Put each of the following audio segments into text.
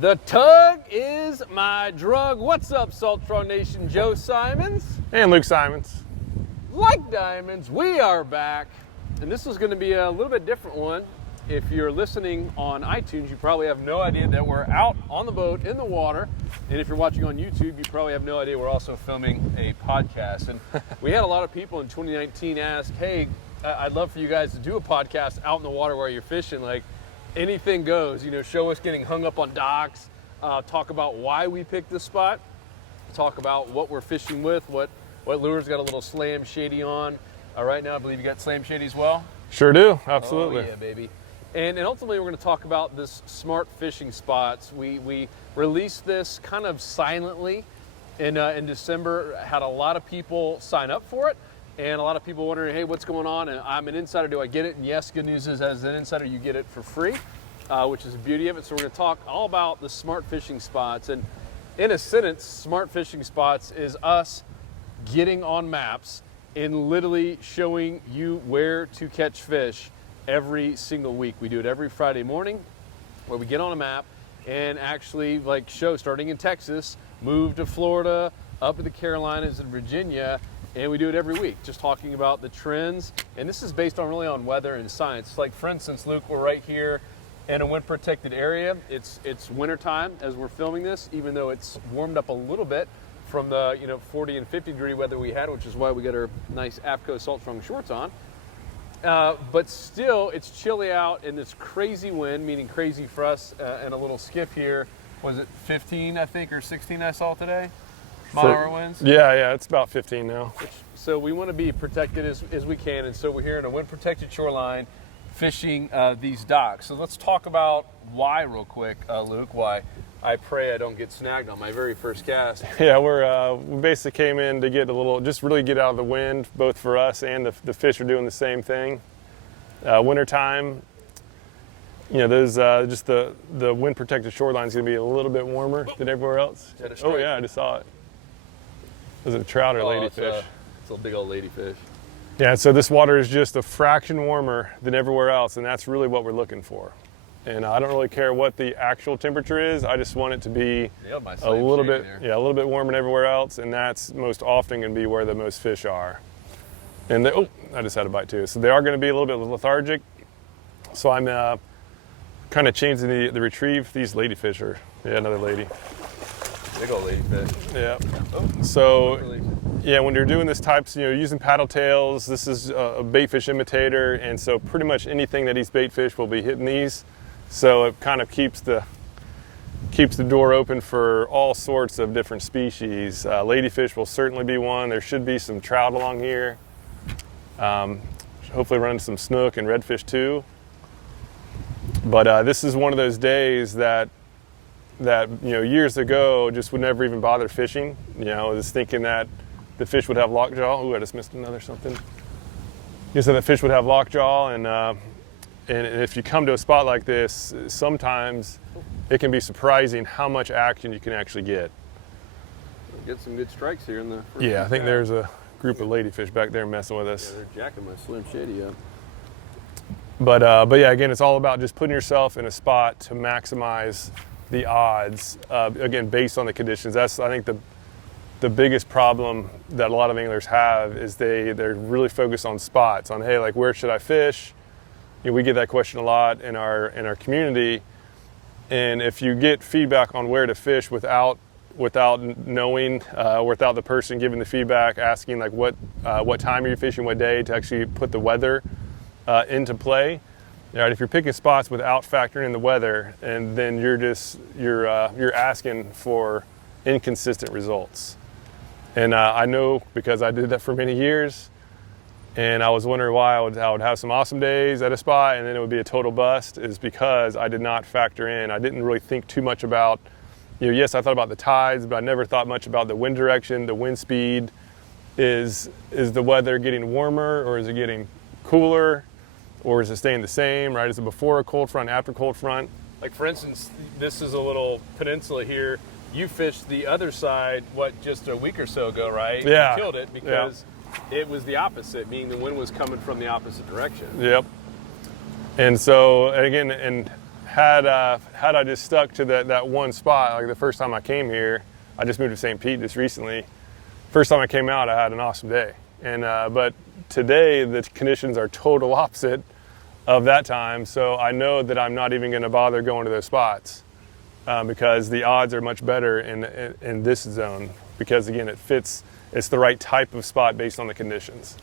The tug is my drug. What's up, Salt Straw Nation? Joe Simons. And Luke Simons. Like diamonds, we are back. And this is going to be a little bit different one. If you're listening on iTunes, you probably have no idea that we're out on the boat in the water. And if you're watching on YouTube, you probably have no idea we're also filming a podcast. And we had a lot of people in 2019 ask, hey, I'd love for you guys to do a podcast out in the water while you're fishing. Like, anything goes, you know, show us getting hung up on docks, talk about why we picked this spot, talk about what we're fishing with, what lures got a little Slam Shady on. Right now, I believe you got Slam Shady as well? Sure do, absolutely. Oh, yeah, baby. And ultimately, we're going to talk about this smart fishing spots. We released this kind of silently in December, had a lot of people sign up for it, and a lot of people wondering, hey, what's going on? And I'm an insider, do I get it? And yes, good news is as an insider, you get it for free, which is the beauty of it. So we're gonna talk all about the smart fishing spots. And in a sentence, smart fishing spots is us getting on maps and literally showing you where to catch fish every single week. We do it every Friday morning where we get on a map and actually like show, starting in Texas, move to Florida, up to the Carolinas and Virginia, and we do it every week, just talking about the trends. And this is based on really on weather and science. Like for instance, Luke, we're right here in a wind protected area. It's winter time as we're filming this, even though it's warmed up a little bit from the 40 and 50 degree weather we had, which is why we got our nice APCO Salt Strong shorts on. But still, it's chilly out and this crazy wind, meaning crazy for us, and a little skiff here. Was it 15, I think, or 16 I saw today? Mile-hour winds? Yeah, it's about 15 now. So we want to be protected as we can, and so we're here in a wind-protected shoreline fishing these docks. So let's talk about why real quick, Luke, why I pray I don't get snagged on my very first cast. Yeah, we basically came in to get a little, just really get out of the wind, both for us and the fish are doing the same thing. Wintertime, there's just the wind-protected shoreline is going to be a little bit warmer than everywhere else. Oh yeah, I just saw it. Is it a trout or a ladyfish? It's a big old ladyfish. Yeah, so this water is just a fraction warmer than everywhere else, and that's really what we're looking for. And I don't really care what the actual temperature is. I just want it to be a little bit warmer than everywhere else, and that's most often going to be where the most fish are. And I just had a bite too. So they are going to be a little bit lethargic. So I'm kind of changing the retrieve. These ladyfish are, another lady. Big old ladyfish. Yeah. So, when you're doing this types, using paddle tails, this is a bait fish imitator, and so pretty much anything that eats bait fish will be hitting these. So it kind of keeps the door open for all sorts of different species. Ladyfish will certainly be one. There should be some trout along here. Hopefully run some snook and redfish too. But this is one of those days that years ago just would never even bother fishing. Just thinking that the fish would have lockjaw. Ooh, I just missed another something. Just that the fish would have lockjaw, and if you come to a spot like this, sometimes it can be surprising how much action you can actually get. Get some good strikes here in the first I think there's a group of ladyfish back there messing with us. Yeah, they're jacking my Slim Shady up. But again, it's all about just putting yourself in a spot to maximize the odds, again, based on the conditions. That's, I think, the biggest problem that a lot of anglers have is they're really focused on spots, on, hey, like, where should I fish? We get that question a lot in our community, and if you get feedback on where to fish without knowing, without the person giving the feedback, asking like what time are you fishing, what day, to actually put the weather into play. Right, if you're picking spots without factoring in the weather, and then you're asking for inconsistent results. And I know, because I did that for many years, and I was wondering why I would have some awesome days at a spot and then it would be a total bust, is because I did not factor in. I didn't really think too much about, yes, I thought about the tides, but I never thought much about the wind direction, the wind speed. Is the weather getting warmer, or is it getting cooler? Or is it staying the same, right? Is it before a cold front, after cold front? Like for instance, this is a little peninsula here. You fished the other side, just a week or so ago, right? Yeah. You killed it because it was the opposite, meaning the wind was coming from the opposite direction. Yep. And so, again, and had I just stuck to that one spot, like the first time I came here, I just moved to St. Pete just recently. First time I came out, I had an awesome day. And but today the conditions are total opposite of that time, so I know that I'm not even going to bother going to those spots because the odds are much better in this zone, because again it fits. It's the right type of spot based on the conditions,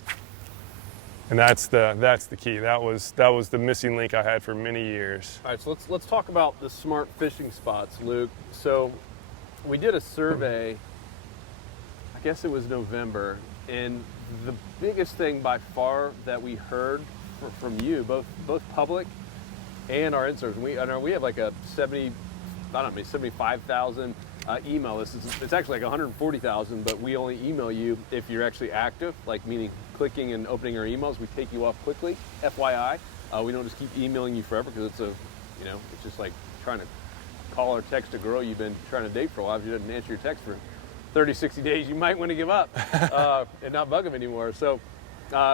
and that's the key. That was the missing link I had for many years. All right, so let's talk about the smart fishing spots, Luke. So we did a survey, I guess it was November, and the biggest thing by far that we heard from you, both public and our inserts, we have like a 75,000 email list. It's actually like 140,000, but we only email you if you're actually active, like meaning clicking and opening our emails. We take you off quickly, FYI. We don't just keep emailing you forever, because it's it's just like trying to call or text a girl you've been trying to date for a while. If you didn't answer your text for 30, 60 days, you might want to give up and not bug them anymore. So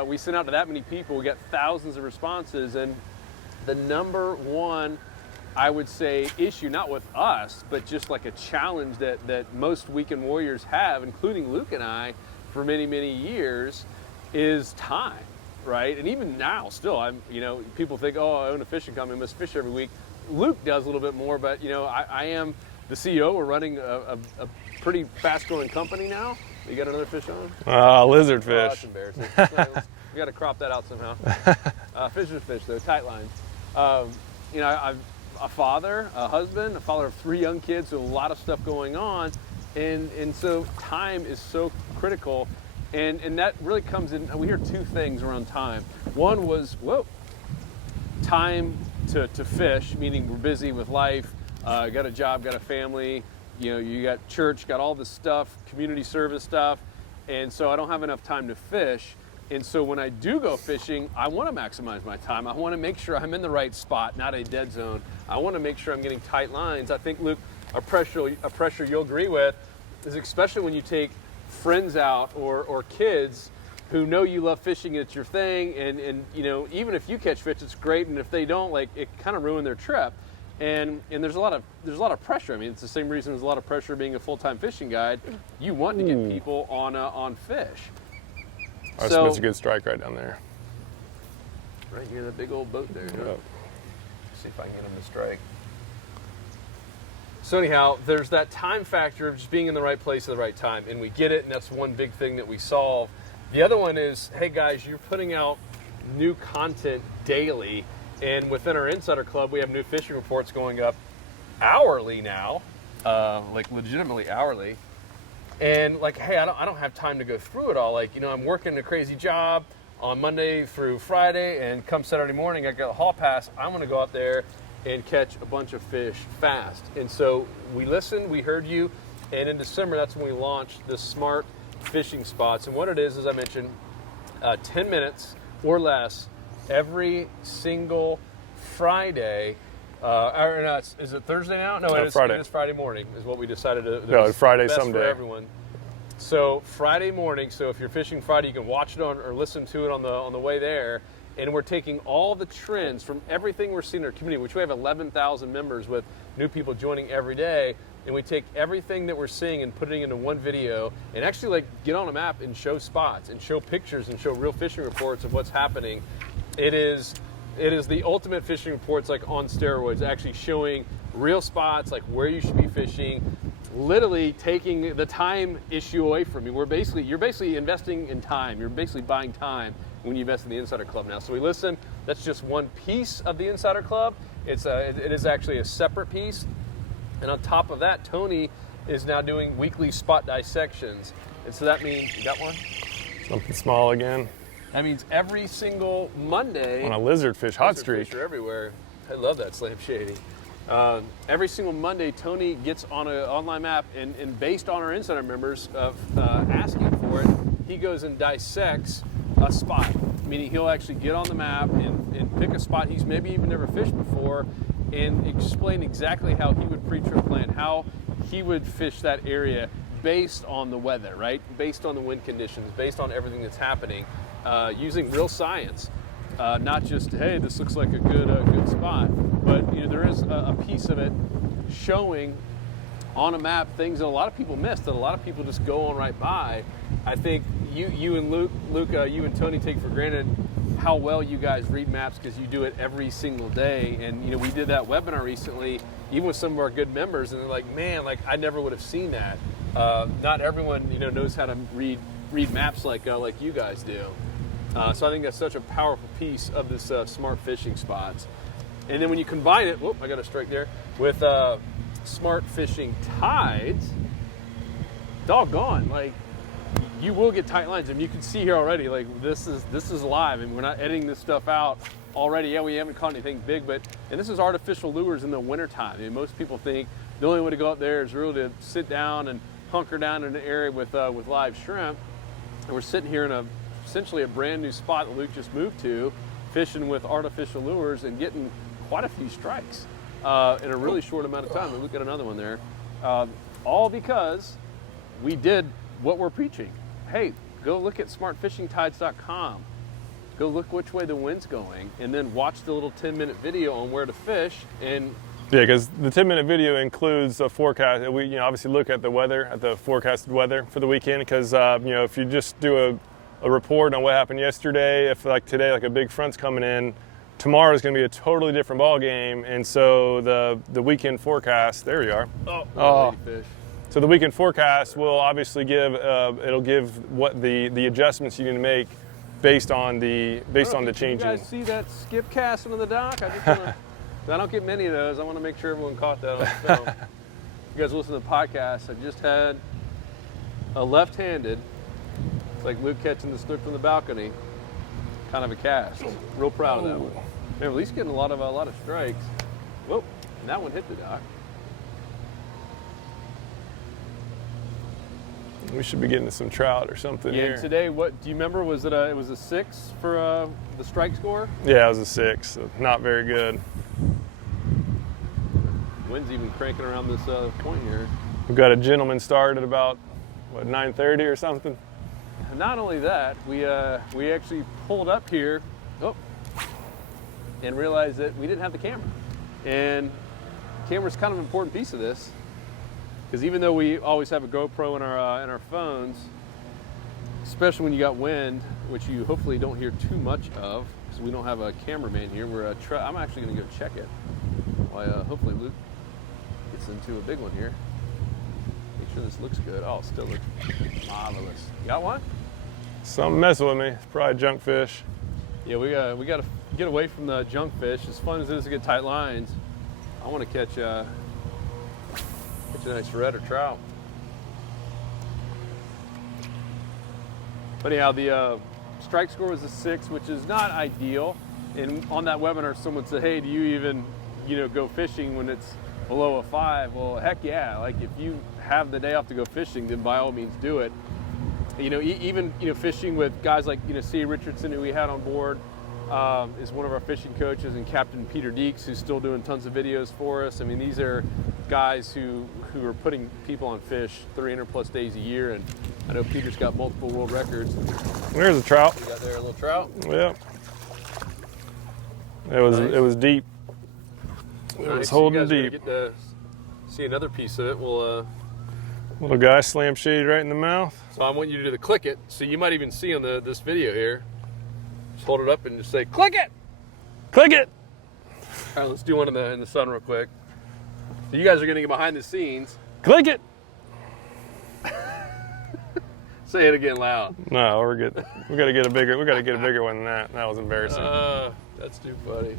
we sent out to that many people. We got thousands of responses, and the number one, I would say, issue, not with us, but just like a challenge that most weekend warriors have, including Luke and I, for many, many years, is time, right? And even now, still, people think, oh, I own a fishing company, I must fish every week. Luke does a little bit more, but I am the CEO. We're running a pretty fast-growing company now. You got another fish on? Lizard Oh, fish. that's embarrassing. We got to crop that out somehow. Fish is fish, though. Tight lines. I'm a father, a husband, a father of 3 young kids, so a lot of stuff going on, and so time is so critical, and that really comes in. We hear 2 things around time. One was time to fish, meaning we're busy with life, got a job, got a family, you got church, got all this stuff, community service stuff, and so I don't have enough time to fish. And so when I do go fishing, I want to maximize my time. I want to make sure I'm in the right spot, not a dead zone. I want to make sure I'm getting tight lines. I think, Luke, a pressure you'll agree with is, especially when you take friends out or kids who know you love fishing, it's your thing, and even if you catch fish, it's great, and if they don't, like, it kind of ruined their trip. And there's a lot of pressure. I mean, it's the same reason there's a lot of pressure being a full-time fishing guide. You want to get people on fish. That's a good strike right down there. Right near that big old boat there. Yep. See if I can get him to strike. So anyhow, there's that time factor of just being in the right place at the right time, and we get it, and that's one big thing that we solve. The other one is, hey guys, you're putting out new content daily, and within our Insider Club, we have new fishing reports going up hourly now, like legitimately hourly. And like, hey, I don't have time to go through it all. Like, I'm working a crazy job on Monday through Friday, and come Saturday morning, I got a haul pass. I'm going to go out there and catch a bunch of fish fast. And so we listened, we heard you, and in December, that's when we launched the Smart Fishing Spots. And what it is, as I mentioned, 10 minutes or less every single Friday. Is it Thursday now? No, it is Friday. It is Friday morning is what we decided to do. No, Friday best someday. For everyone. So Friday morning, so if you're fishing Friday, you can watch it or listen to it on the way there. And we're taking all the trends from everything we're seeing in our community, which we have 11,000 members with new people joining every day. And we take everything that we're seeing and put it into one video, and actually like get on a map and show spots and show pictures and show real fishing reports of what's happening. It is the ultimate fishing reports, like on steroids, actually showing real spots, like where you should be fishing, literally taking the time issue away from you. You're basically investing in time. You're basically buying time when you invest in the Insider Club now. So we listen. That's just one piece of the Insider Club. It is actually a separate piece. And on top of that, Tony is now doing weekly spot dissections. And so that means, you got one? Something small again. That means every single Monday. On a lizard fish hot streak. Fish are everywhere. I love that, Slam Shady. Every single Monday, Tony gets on an online map, and based on our Insider members asking for it, he goes and dissects a spot. Meaning he'll actually get on the map and pick a spot he's maybe even never fished before, and explain exactly how he would pre-trip plan, how he would fish that area based on the weather, right? Based on the wind conditions, based on everything that's happening, using real science. Not just, hey, this looks like a good spot, but there is a piece of it showing on a map things that a lot of people miss, that a lot of people just go on right by. I think you and Luke, you and Tony take for granted how well you guys read maps because you do it every single day. And we did that webinar recently, even with some of our good members, and they're like, man, like I never would have seen that. Not everyone knows how to read maps like you guys do. So I think that's such a powerful piece of this smart fishing spots. And then when you combine it, whoop, I got a strike there, with smart fishing tides, doggone, like you will get tight lines. I mean, you can see here already, like this is live, and we're not editing this stuff out already. Yeah, we haven't caught anything big, and this is artificial lures in the wintertime. I mean, most people think the only way to go up there is really to sit down and hunker down in an area with live shrimp. And we're sitting here in essentially a brand new spot that Luke just moved to, fishing with artificial lures and getting quite a few strikes in a really short amount of time. And look at another one there. All because we did what we're preaching. Hey, go look at smartfishingtides.com. Go look which way the wind's going, and then watch the little 10-minute video on where to fish. And yeah, because the 10-minute video includes a forecast. We obviously look at the weather, at the forecasted weather for the weekend, because if you just do a report on what happened yesterday, if like today, like a big front's coming in, tomorrow is going to be a totally different ball game. And so the weekend forecast, there we are. Oh, fish. So the weekend forecast will obviously give it'll give what the adjustments you need to make based on the changing. You guys see that skip casting on the dock? I just wanna, I don't get many of those. I want to make sure everyone caught that on film. You guys listen to the podcast. I just had a left-handed. It's like Luke catching the snook from the balcony. Kind of a cast. Real proud of that one. They're at least getting a lot of strikes. Whoop! And that one hit the dock. We should be getting some trout or something Yeah, here. and today, what do you remember? Was it it was a 6 for the strike score? Yeah, it was a 6. So not very good. Wind's even cranking around this point here. We've got a gentleman start at about 9:30 or something. Not only that, we actually pulled up here, and realized that we didn't have the camera. And the camera's kind of an important piece of this, because even though we always have a GoPro in our phones, especially when you got wind, which you hopefully don't hear too much of, because we don't have a cameraman here. I'm actually going to go check it. While hopefully Luke gets into a big one here. Make sure this looks good. Oh, it still looks marvelous. You got one? Something messing with me. It's probably junk fish. Yeah, we got to get away from the junk fish. As fun as it is to get tight lines, I want to catch a nice red or trout. But anyhow, the strike score was a 6, which is not ideal. And on that webinar, someone said, "Hey, do you even go fishing when it's below a 5?" Well, heck yeah! Like if you have the day off to go fishing, then by all means do it. Even fishing with guys like C. Richardson, who we had on board, is one of our fishing coaches, and Captain Peter Deeks, who's still doing tons of videos for us. I mean, these are guys who are putting people on fish 300 plus days a year, and I know Peter's got multiple world records. There's a trout. You got there a little trout. Yeah. It was deep. It was holding so you deep. Get to see another piece of it. We'll Little guy slam shady right in the mouth. So I want you to do the click it. So you might even see on this video here. Just hold it up and just say, "Click it!" Click it! All right, let's do one in the sun real quick. So you guys are going to get behind the scenes. Click it! Say it again loud. No, we're good. We got to get a bigger one than that. That was embarrassing. That's too funny.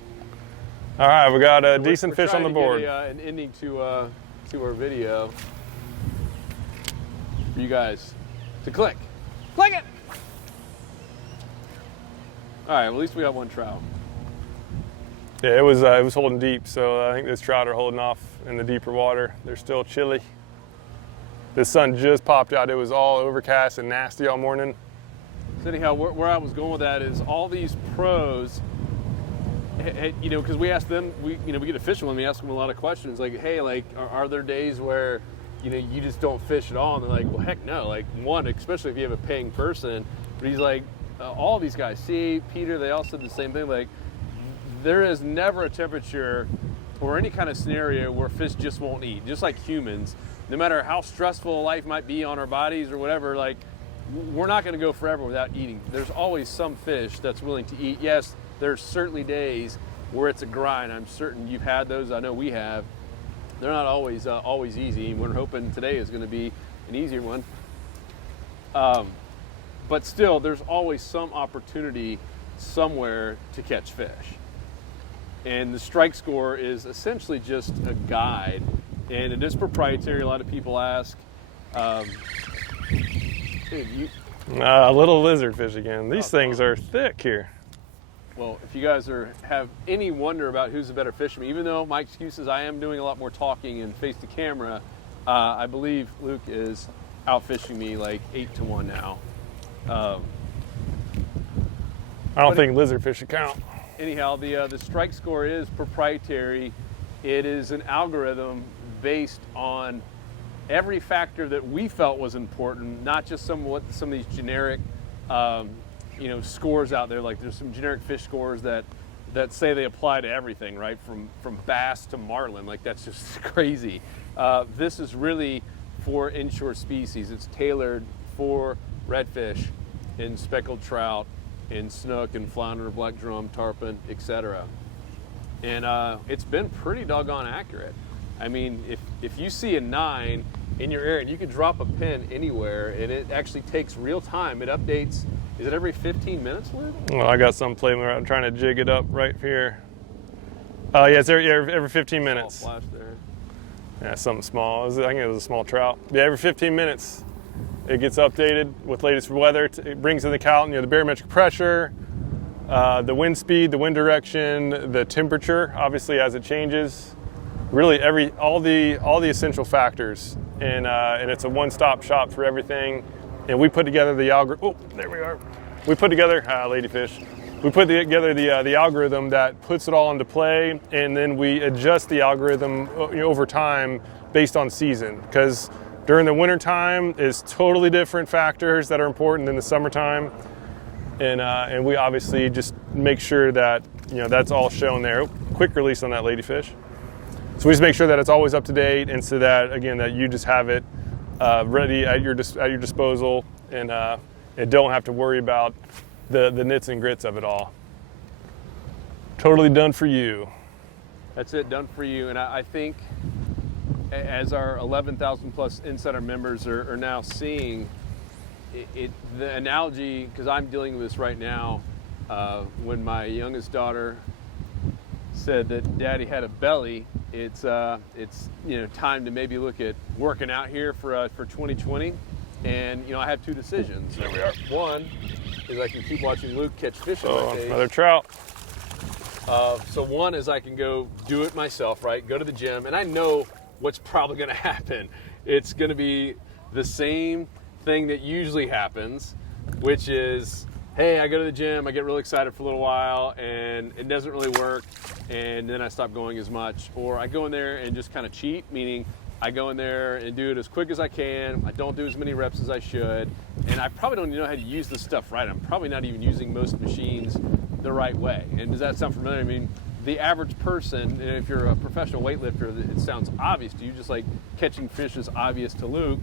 All right, we got a We're decent fish on the trying board. to get an ending to our video for you guys to click. Click it! All right, well, at least we got one trout. Yeah, it was holding deep, so I think this trout are holding off in the deeper water. They're still chilly. The sun just popped out. It was all overcast and nasty all morning. So anyhow, where I was going with that is all these pros, because we ask them, we get a fishing one, we ask them a lot of questions like, hey, like, are there days where, you just don't fish at all? And they're like, well, heck no. Like, one, especially if you have a paying person. But he's like, all these guys, see, Peter, they all said the same thing. Like, there is never a temperature or any kind of scenario where fish just won't eat, just like humans. No matter how stressful life might be on our bodies or whatever, like, we're not going to go forever without eating. There's always some fish that's willing to eat. Yes, there's certainly days where it's a grind. I'm certain you've had those. I know we have. They're not always easy. We're hoping today is going to be an easier one. But still, there's always some opportunity somewhere to catch fish. And the strike score is essentially just a guide, and it is proprietary. A lot of people ask, dude, a little lizardfish again. These things are thick here. Well, if you guys have any wonder about who's a better fisherman, even though my excuse is I am doing a lot more talking and face to camera, I believe Luke is outfishing me like 8-1 now. I don't think lizardfish should count. Anyhow, the strike score is proprietary. It is an algorithm based on every factor that we felt was important, not just some of these generic scores out there. Like there's some generic fish scores that say they apply to everything, right? From bass to marlin. Like that's just crazy. This is really for inshore species. It's tailored for redfish and speckled trout and snook and flounder, black drum, tarpon, etc. And it's been pretty doggone accurate. I mean, if you see a 9 in your area, and you can drop a pin anywhere, and it actually takes real time. It updates. Is it every 15 minutes, Luke? Well, I got some playing around. I'm trying to jig it up right here. Yeah, it's every 15 minutes. Flash there. Yeah, something small. I think it was a small trout. Yeah, every 15 minutes, it gets updated with latest weather. It brings in the count, the barometric pressure, the wind speed, the wind direction, the temperature, obviously as it changes. Really, all the essential factors, and it's a one-stop shop for everything. And we put together the algorithm. Oh, there we are. We put together ladyfish. We put together the algorithm that puts it all into play, and then we adjust the algorithm over time based on season. Because during the winter time is totally different factors that are important than the summertime, and we obviously just make sure that that's all shown there. Oh, quick release on that ladyfish. So we just make sure that it's always up to date, and so that again that you just have it ready at your disposal, and don't have to worry about the nits and grits of it all. Totally done for you. That's it, done for you. And I think as our 11,000 plus Insider members are now seeing the analogy, because I'm dealing with this right now, when my youngest daughter said that Daddy had a belly, it's time to maybe look at working out here for 2020. And I have two decisions. There we are. One is I can keep watching Luke catch fish at my pace. Another trout. So one is I can go do it myself, right? Go to the gym, and I know what's probably going to happen. It's going to be the same thing that usually happens, which is, hey, I go to the gym, I get really excited for a little while, and it doesn't really work, and then I stop going as much. Or I go in there and just kind of cheat, meaning I go in there and do it as quick as I can. I don't do as many reps as I should, and I probably don't even know how to use this stuff right. I'm probably not even using most machines the right way. And does that sound familiar? I mean, the average person, and if you're a professional weightlifter, it sounds obvious to you, just like catching fish is obvious to Luke.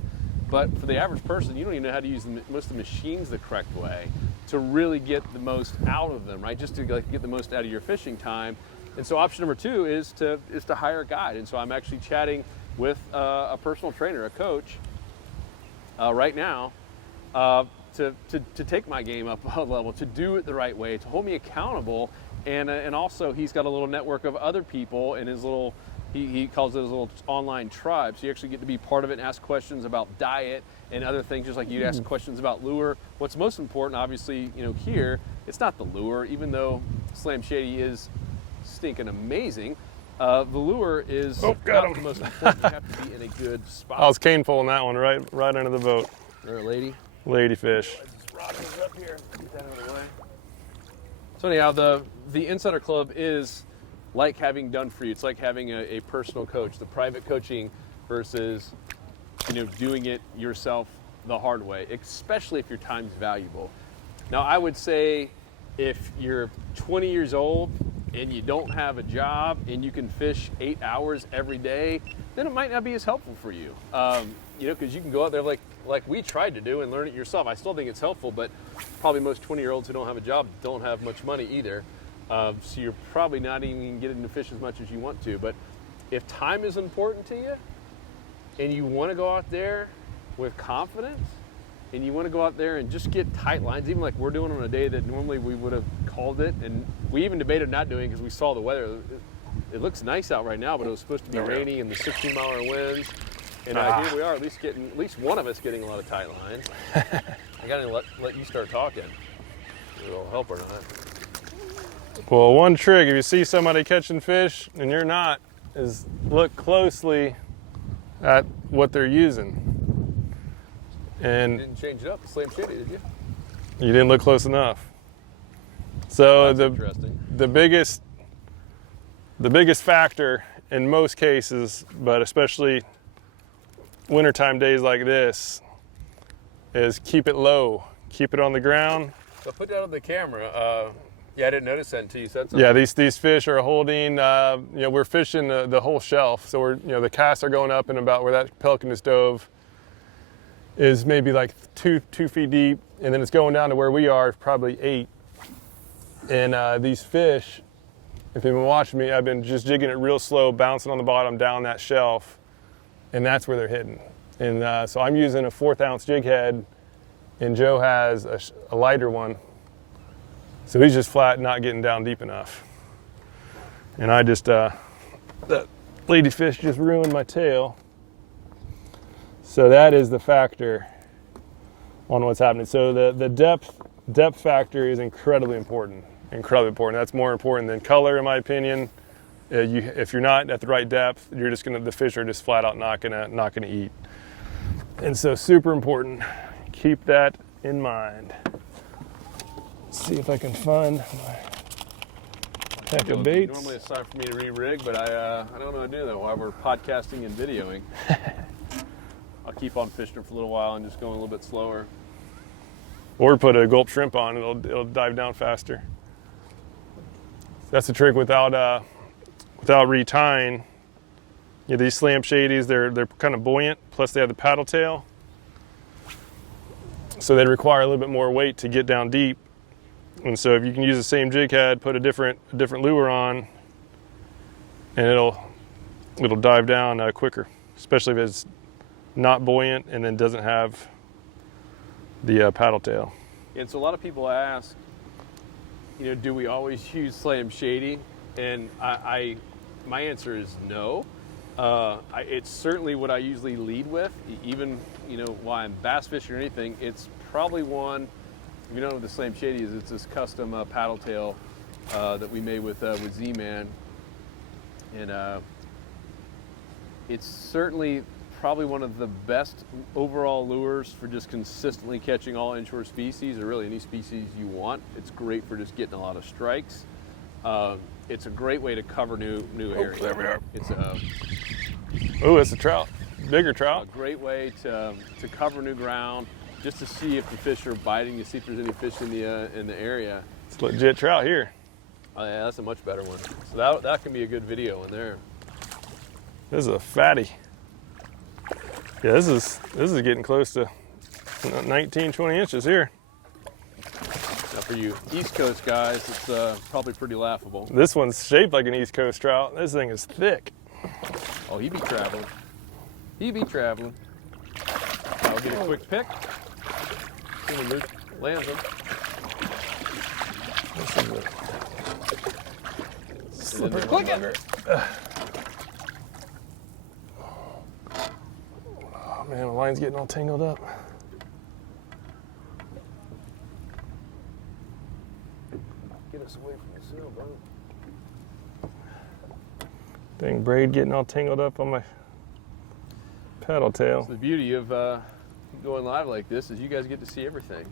But for the average person, you don't even know how to use most of the machines the correct way to really get the most out of them, right? Just to get the most out of your fishing time. And so option number two is to hire a guide. And so I'm actually chatting with a personal trainer, a coach, right now, to take my game up a level, to do it the right way, to hold me accountable, and also he's got a little network of other people in his little, he calls it his little online tribe. So you actually get to be part of it and ask questions about diet and other things, just like you ask questions about lure. What's most important, obviously, here, it's not the lure, even though Slam Shady is stinking amazing. The lure is not the most important. You have to be in a good spot. I was cane pulling that one right under the boat. There, lady. Ladyfish. Just rock those up here. Get that out of the way. So anyhow, the Insider Club is like having done for you. It's like having a personal coach. The private coaching versus doing it yourself the hard way, especially if your time's valuable. Now, I would say if you're 20 years old and you don't have a job and you can fish 8 hours every day, then it might not be as helpful for you. You know, because you can go out there like we tried to do and learn it yourself. I still think it's helpful, but probably most 20-year-olds who don't have a job don't have much money either. So you're probably not even getting to fish as much as you want to. But if time is important to you and you want to go out there with confidence and you want to go out there and just get tight lines, even like we're doing on a day that normally we would have called it, and we even debated not doing because we saw the weather. It looks nice out right now, but it was supposed to be rainy and the 60-mile-an-hour winds. And here we are, at least one of us getting a lot of tight lines. I gotta let you start talking. It'll help or not. Well, one trick, if you see somebody catching fish and you're not, is look closely at what they're using. And you didn't change it up, the same shitty, did you? You didn't look close enough. So the biggest factor in most cases, but especially wintertime days like this, is keep it low. Keep it on the ground. So put that on the camera. Yeah, I didn't notice that until you said something. Yeah, these fish are holding, you know, we're fishing the whole shelf. So we're, you know, the casts are going up and about where that pelican is dove is maybe like two feet deep. And then it's going down to where we are, probably 8. And these fish, if you've been watching me, I've been just jigging it real slow, bouncing on the bottom down that shelf. And that's where they're hitting. And so I'm using a 1/4 ounce jig head, and Joe has a lighter one. So he's just flat not getting down deep enough. And I just, that ladyfish just ruined my tail. So that is the factor on what's happening. So the depth factor is incredibly important. Incredibly important. That's more important than color, in my opinion. If you're not at the right depth, you're just the fish are just flat out not gonna eat. And so super important. Keep that in mind. Let's see if I can find my pack of baits. Normally it's time for me to re-rig, but I don't know how to do that while we're podcasting and videoing. I'll keep on fishing for a little while and just going a little bit slower. Or put a gulp shrimp on, it'll dive down faster. That's the trick without retying. You know, these slam shadies, they're kind of buoyant, plus they have the paddle tail. So they require a little bit more weight to get down deep. And so if you can use the same jig head, put a different lure on, and it'll dive down quicker, especially if it's not buoyant and then doesn't have the paddle tail. And so a lot of people ask, you know, do we always use slam shady? And my answer is no. It's certainly what I usually lead with, even, you know, while I'm bass fishing or anything. It's probably one, if you don't know what the slam shady is, it's this custom paddle tail that we made with Z-Man. And it's certainly probably one of the best overall lures for just consistently catching all inshore species, or really any species you want. It's great for just getting a lot of strikes. It's a great way to cover new areas. There we are. It's it's a trout, bigger trout. A great way to cover new ground, just to see if the fish are biting, to see if there's any fish in the area. It's a legit trout here. Oh yeah, that's a much better one. So that can be a good video in there. This is a fatty. Yeah, this is getting close to 19, 20 inches here. Now for you East Coast guys, it's probably pretty laughable. This one's shaped like an East Coast trout. This thing is thick. Oh, he be traveling. He be traveling. I'll get a quick pick. See when Luke lands him. This is a slippery bugger. Oh man, the line's getting all tangled up. Get us away from the sill, bro. Dang braid getting all tangled up on my paddle tail. That's the beauty of going live like this, is you guys get to see everything.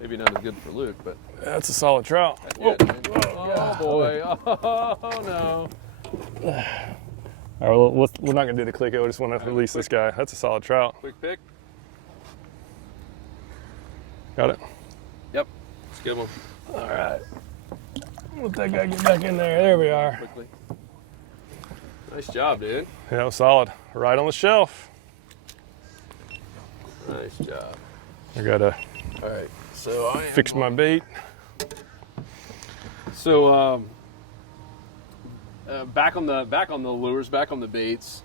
Maybe not as good for Luke, but that's a solid trout. Oh boy! Oh no! All right, well, we're not gonna do the click. I just want to release this guy. That's a solid trout. Quick pick. Got it. Yep. Let's get him. All right. Let that guy get back in there. There we are. Quickly. Nice job, dude. Yeah, that was solid. Right on the shelf. Nice job. I gotta All right, so I fix my bait. So back on the lures, back on the baits.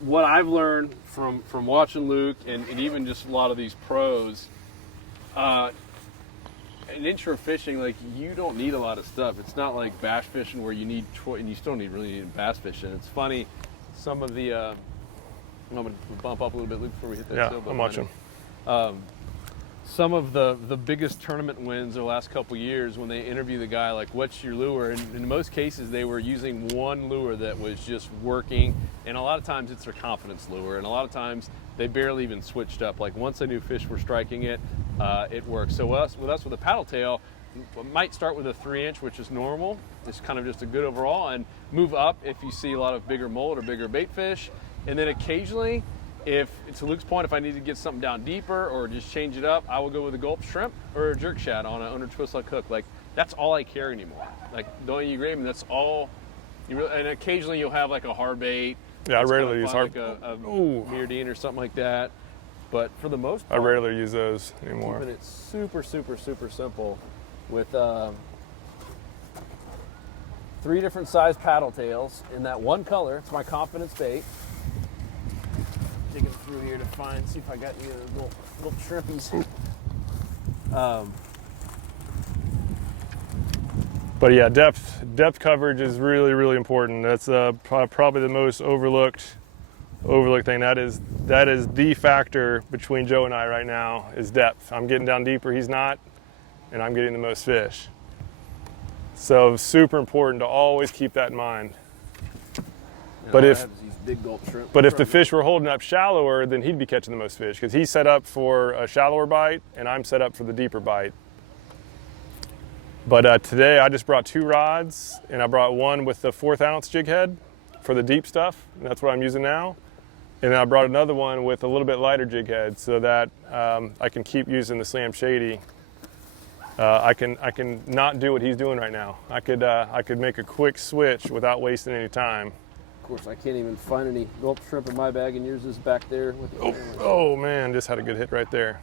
What I've learned from watching Luke and even just a lot of these pros, in inshore fishing, like, you don't need a lot of stuff. It's not like bass fishing where you need and you still really need bass fishing. It's funny, some of the I'm gonna bump up a little bit, Luke, before we hit that. Yeah, sailboat I'm watching. Some of the biggest tournament wins the last couple years, when they interview the guy, like, what's your lure? And in most cases, they were using one lure that was just working. And a lot of times it's their confidence lure. And a lot of times they barely even switched up. Like, once they knew fish were striking it, it worked. So with us with a paddle tail, might start with a 3-inch, which is normal. It's kind of just a good overall, and move up if you see a lot of bigger mullet or bigger bait fish. And then occasionally, if, to Luke's point, if I need to get something down deeper or just change it up, I will go with a gulp shrimp or a jerk shad on a twist lock hook. Like, that's all I carry anymore. Like, the only you grab, and that's all. And occasionally you'll have like a hard bait. Yeah, I rarely use hard. Like a Meerdine or something like that. But for the most part, I rarely use those anymore. But it's super, super, super simple with 3 different size paddle tails in that one color. It's my confidence bait. Digging through here to see if I got any of those little shrimpies. But yeah, depth coverage is really, really important. That's probably the most overlooked thing. That is the factor between Joe and I right now, is depth. I'm getting down deeper, he's not, and I'm getting the most fish. So super important to always keep that in mind. But if the fish were holding up shallower, then he'd be catching the most fish, because he's set up for a shallower bite and I'm set up for the deeper bite. But today I just brought 2 rods, and I brought one with the 1/4 ounce jig head for the deep stuff, and that's what I'm using now. And then I brought another one with a little bit lighter jig head, so that I can keep using the Slam Shady. I can not do what he's doing right now. I could make a quick switch without wasting any time. Of course, I can't even find any gulp shrimp in my bag, and yours is back there with the Oh man, just had a good hit right there.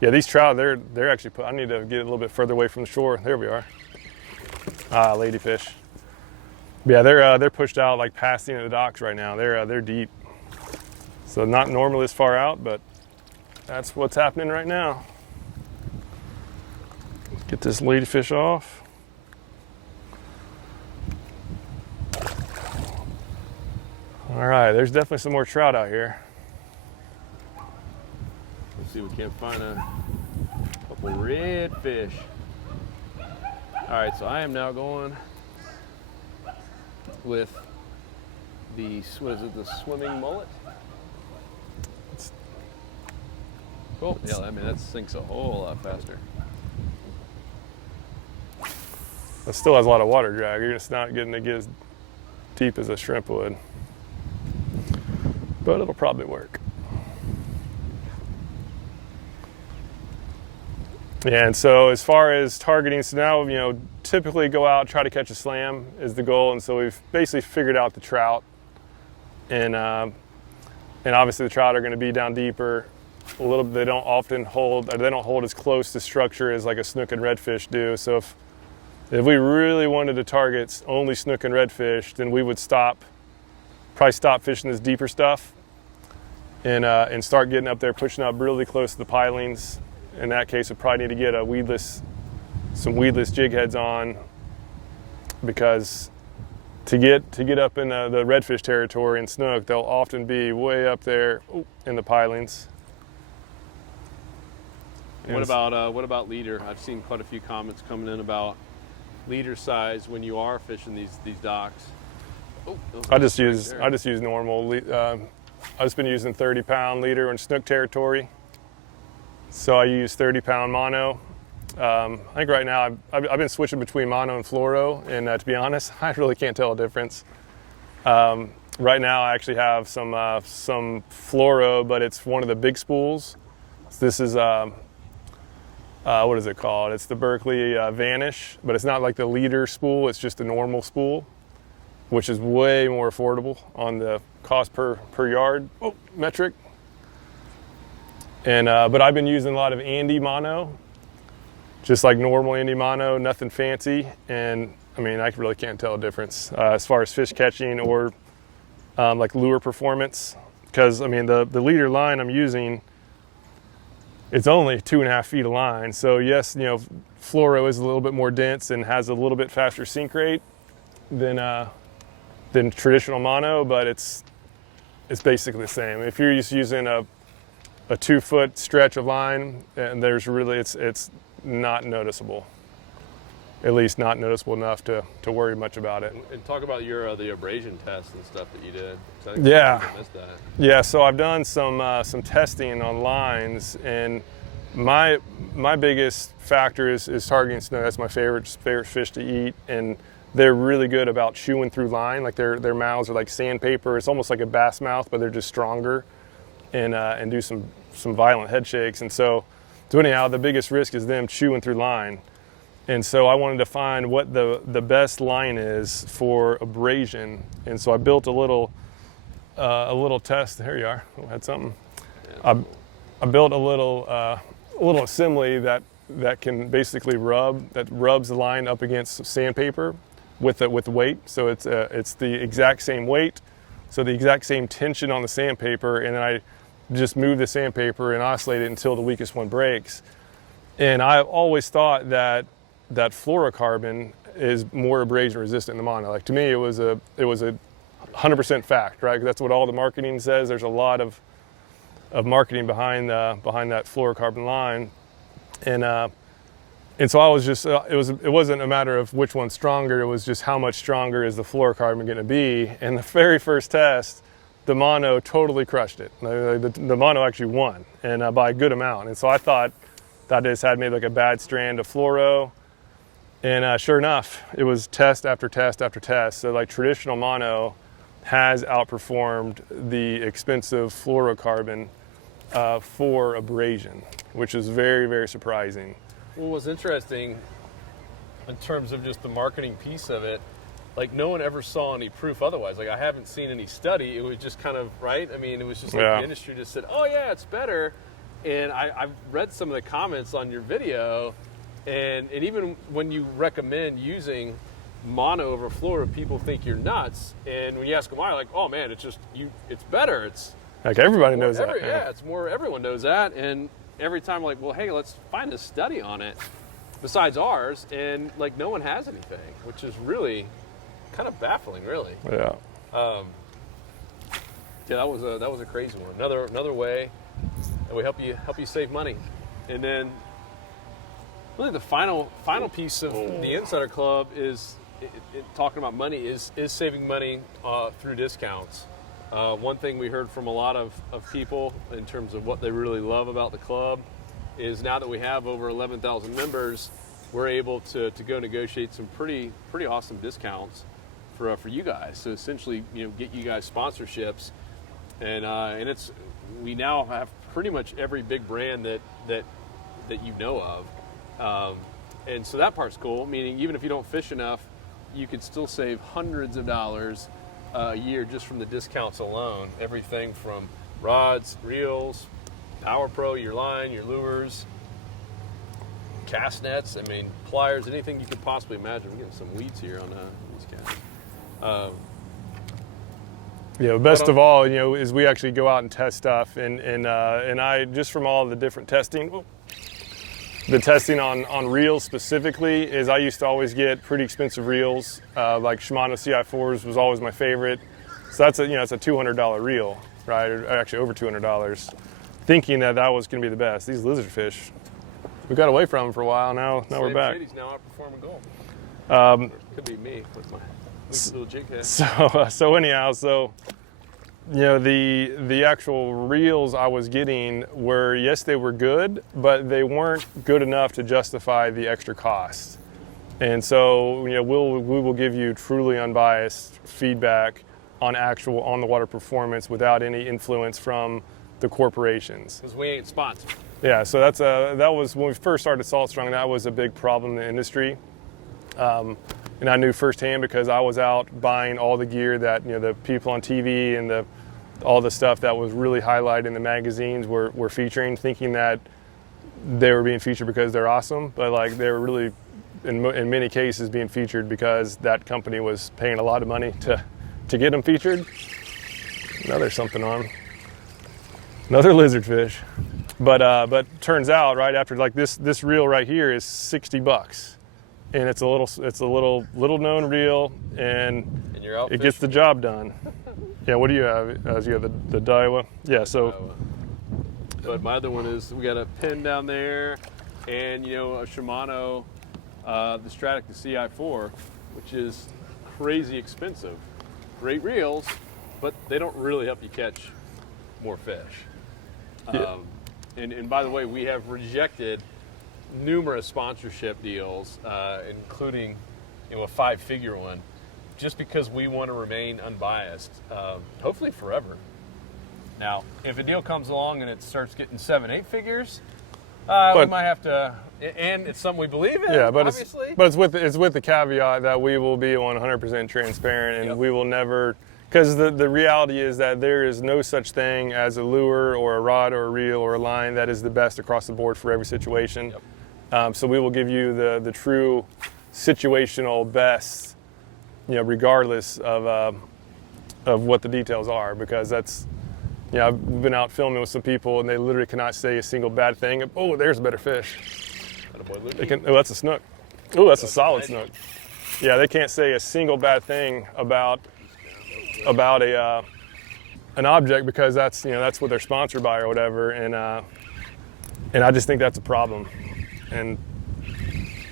Yeah, these trout, they're actually I need to get a little bit further away from the shore. There we are. Ah, ladyfish. Yeah, they're pushed out like past the end of the docks right now. They're deep. So not normally this far out, but that's what's happening right now. Let's get this ladyfish off. All right, there's definitely some more trout out here. Let's see if we can't find a couple redfish. All right, so I am now going with the, what is it, the swimming mullet? Cool. Yeah, I mean, that sinks a whole lot faster. It still has a lot of water drag. You're just not getting to get as deep as a shrimp would. But it'll probably work. Yeah, and so as far as targeting, so now, typically go out, try to catch a slam is the goal. And so we've basically figured out the trout. And obviously the trout are going to be down deeper. A little bit, they don't hold as close to structure as like a snook and redfish do. So if we really wanted to target only snook and redfish, then we would probably stop fishing this deeper stuff and start getting up there, pushing up really close to the pilings. In that case, we probably need to get some weedless jig heads on, because to get up in the redfish territory and snook, they'll often be way up there in the pilings. What about leader? I've seen quite a few comments coming in about leader size when you are fishing these docks. I just use normal. I've just been using 30-pound leader in snook territory. So I use 30-pound mono. I think right now I've been switching between mono and fluoro, and to be honest, I really can't tell a difference. Right now I actually have some fluoro, but it's one of the big spools. So this is what is it called? It's the Berkeley Vanish, but it's not like the leader spool. It's just a normal spool, which is way more affordable on the cost per yard metric. And but I've been using a lot of Andy mono, just like normal Andy mono, nothing fancy. And I mean, I really can't tell a difference as far as fish catching or like lure performance. Because I mean, the leader line I'm using, it's only 2.5 feet of line. So yes, you know, fluoro is a little bit more dense and has a little bit faster sink rate than traditional mono, but it's basically the same. If you're just using a 2-foot stretch of line, and there's really, it's not noticeable. At least not noticeable enough to worry much about it. And talk about your the abrasion test and stuff that you did. I think I missed that. Yeah. So I've done some testing on lines, and my biggest factor is targeting snook. That's my favorite fish to eat, and they're really good about chewing through line. Like their mouths are like sandpaper. It's almost like a bass mouth, but they're just stronger, and do some violent head shakes. And so anyhow, the biggest risk is them chewing through line. And so I wanted to find what the best line is for abrasion. And so I built a little test. There you are. I had something. I built a little assembly that can basically rubs the line up against sandpaper with weight. So it's the exact same weight, so the exact same tension on the sandpaper, and then I just move the sandpaper and oscillate it until the weakest one breaks. And I've always thought that fluorocarbon is more abrasion resistant than mono. Like to me, it was a 100% fact, right? 'Cause that's what all the marketing says. There's a lot of marketing behind that fluorocarbon line, and so I was just it wasn't a matter of which one's stronger. It was just how much stronger is the fluorocarbon going to be. And the very first test, the mono totally crushed it. The mono actually won, and by a good amount. And so I thought that I just had maybe like a bad strand of fluoro. And sure enough, it was test after test after test. So like traditional mono has outperformed the expensive fluorocarbon for abrasion, which is very, very surprising. Well, what's interesting in terms of just the marketing piece of it, like no one ever saw any proof otherwise. Like I haven't seen any study. It was just kind of, right? I mean, it was just like the industry just said, oh yeah, it's better. And I've read some of the comments on your video, and even when you recommend using mono over fluoro, people think you're nuts. And when you ask them why, like, oh man, it's better. It's like everybody knows that. Yeah, it's more, everyone knows that. And every time I'm like, well, hey, let's find a study on it besides ours, and like no one has anything, which is really kind of baffling, really. Yeah. Yeah, that was a crazy one. Another way that we help you save money. And then really the final piece of the Insider Club is talking about money is saving money through discounts. One thing we heard from a lot of people in terms of what they really love about the club is now that we have over 11,000 members, we're able to go negotiate some pretty awesome discounts for you guys. So essentially, get you guys sponsorships, and we now have pretty much every big brand that you know of, and so that part's cool. Meaning, even if you don't fish enough, you could still save hundreds of dollars a year just from the discounts alone. Everything from rods, reels, Power Pro, your line, your lures, cast nets, I mean, pliers, anything you could possibly imagine. We're getting some weeds here on these casts. Best of all, is we actually go out and test stuff, and I, just from all the different testing, the testing on reels specifically, is I used to always get pretty expensive reels, like Shimano CI4s was always my favorite. So that's a $200 reel, right? Or actually over $200, thinking that was going to be the best. These lizardfish, we got away from them for a while. Now we're back. He's now outperforming gold. Could be me with my little jig head. So anyhow, the actual reels I was getting were, yes, they were good, but they weren't good enough to justify the extra cost. And so, we will give you truly unbiased feedback on actual on the water performance without any influence from the corporations. Because we ain't sponsored. Yeah, so that was when we first started Salt Strung. That was a big problem in the industry, and I knew firsthand because I was out buying all the gear that the people on TV and all the stuff that was really highlighted in the magazines were featuring, thinking that they were being featured because they're awesome, but like they were really in many cases being featured because that company was paying a lot of money to get them featured. Now there's something on. Another lizardfish. But turns out right after, like this reel right here is $60, and it's a little known reel, and it gets the job done. Yeah, what do you have? You have the Daiwa. Yeah, so. Daiwa. But my other one is we got a pin down there, and a Shimano, the Stratic, the CI4, which is crazy expensive. Great reels, but they don't really help you catch more fish. Yeah. And by the way, we have rejected numerous sponsorship deals, including a 5-figure one, just because we want to remain unbiased, hopefully forever. Now, if a deal comes along and it starts getting 7-8 figures, we might have to, and it's something we believe in, yeah, but obviously. It's with the caveat that we will be 100% transparent, and we will never. Because the reality is that there is no such thing as a lure or a rod or a reel or a line that is the best across the board for every situation. Yep. So we will give you the true situational best, regardless of what the details are. Because that's, I've been out filming with some people and they literally cannot say a single bad thing. Oh, there's a better fish. Oh, that's a snook. Oh, that's a solid snook. Yeah, they can't say a single bad thing about an object because that's what they're sponsored by or whatever, and I just think that's a problem, and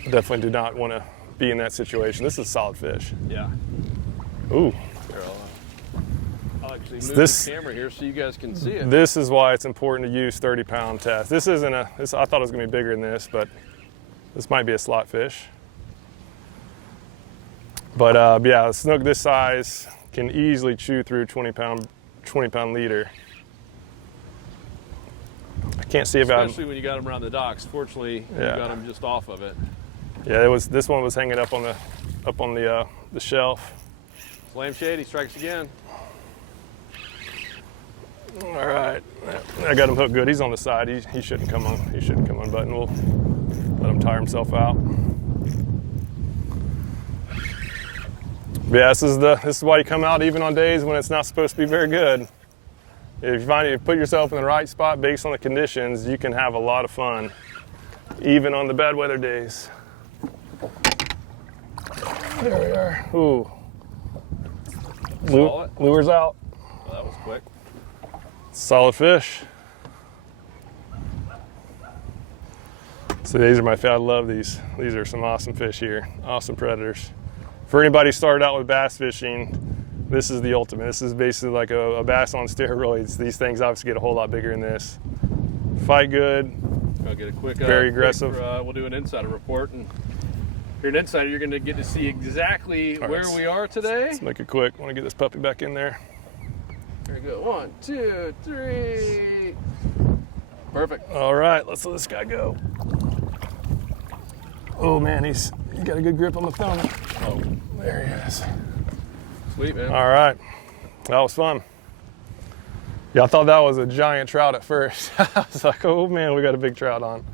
definitely do not want to be in that situation. This is a solid fish. Yeah. Ooh. Here, I'll actually move the camera here so you guys can see it. This is why it's important to use 30-pound test. This isn't I thought it was going to be bigger than this, but this might be a slot fish. But yeah, a snook this size can easily chew through 20-pound leader. I can't see about especially when you got them around the docks. Fortunately, you got them just off of it. Yeah, this one was hanging up on the shelf. Slam shade, he strikes again. All right, I got him hooked good. He's on the side. He shouldn't come on button. We'll let him tire himself out. Yeah, this is why you come out even on days when it's not supposed to be very good. If you put yourself in the right spot based on the conditions, you can have a lot of fun, even on the bad weather days. There we are. Ooh. Lure's out. Well, that was quick. Solid fish. So these are I love these. These are some awesome fish here. Awesome predators. For anybody who started out with bass fishing, this is the ultimate. This is basically like a bass on steroids. These things obviously get a whole lot bigger than this. Fight good. I'll get a quick, very aggressive. We'll do an insider report, and if you're an insider, you're going to get to see exactly where we are today. Let's make it quick. I want to get this puppy back in there. Very good. 1, 2, 3. Perfect. All right, let's let this guy go. Oh man, he's got a good grip on the thumb. Oh, there he is. Sweet, man. All right, that was fun. Yeah, I thought that was a giant trout at first. I was like, oh man, we got a big trout on.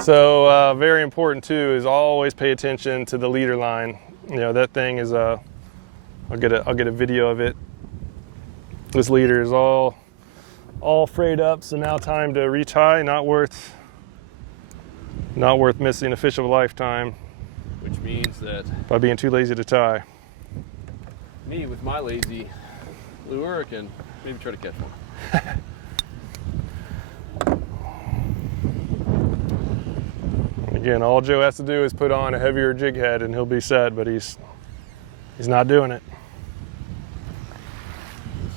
So very important too is always pay attention to the leader line. That thing is I'll get a video of it. This leader is all frayed up, so now time to retie. Not worth missing a fish of a lifetime. Which means that by being too lazy to tie. Me with my lazy lure can maybe try to catch one. Again, all Joe has to do is put on a heavier jig head and he'll be set, but he's not doing it.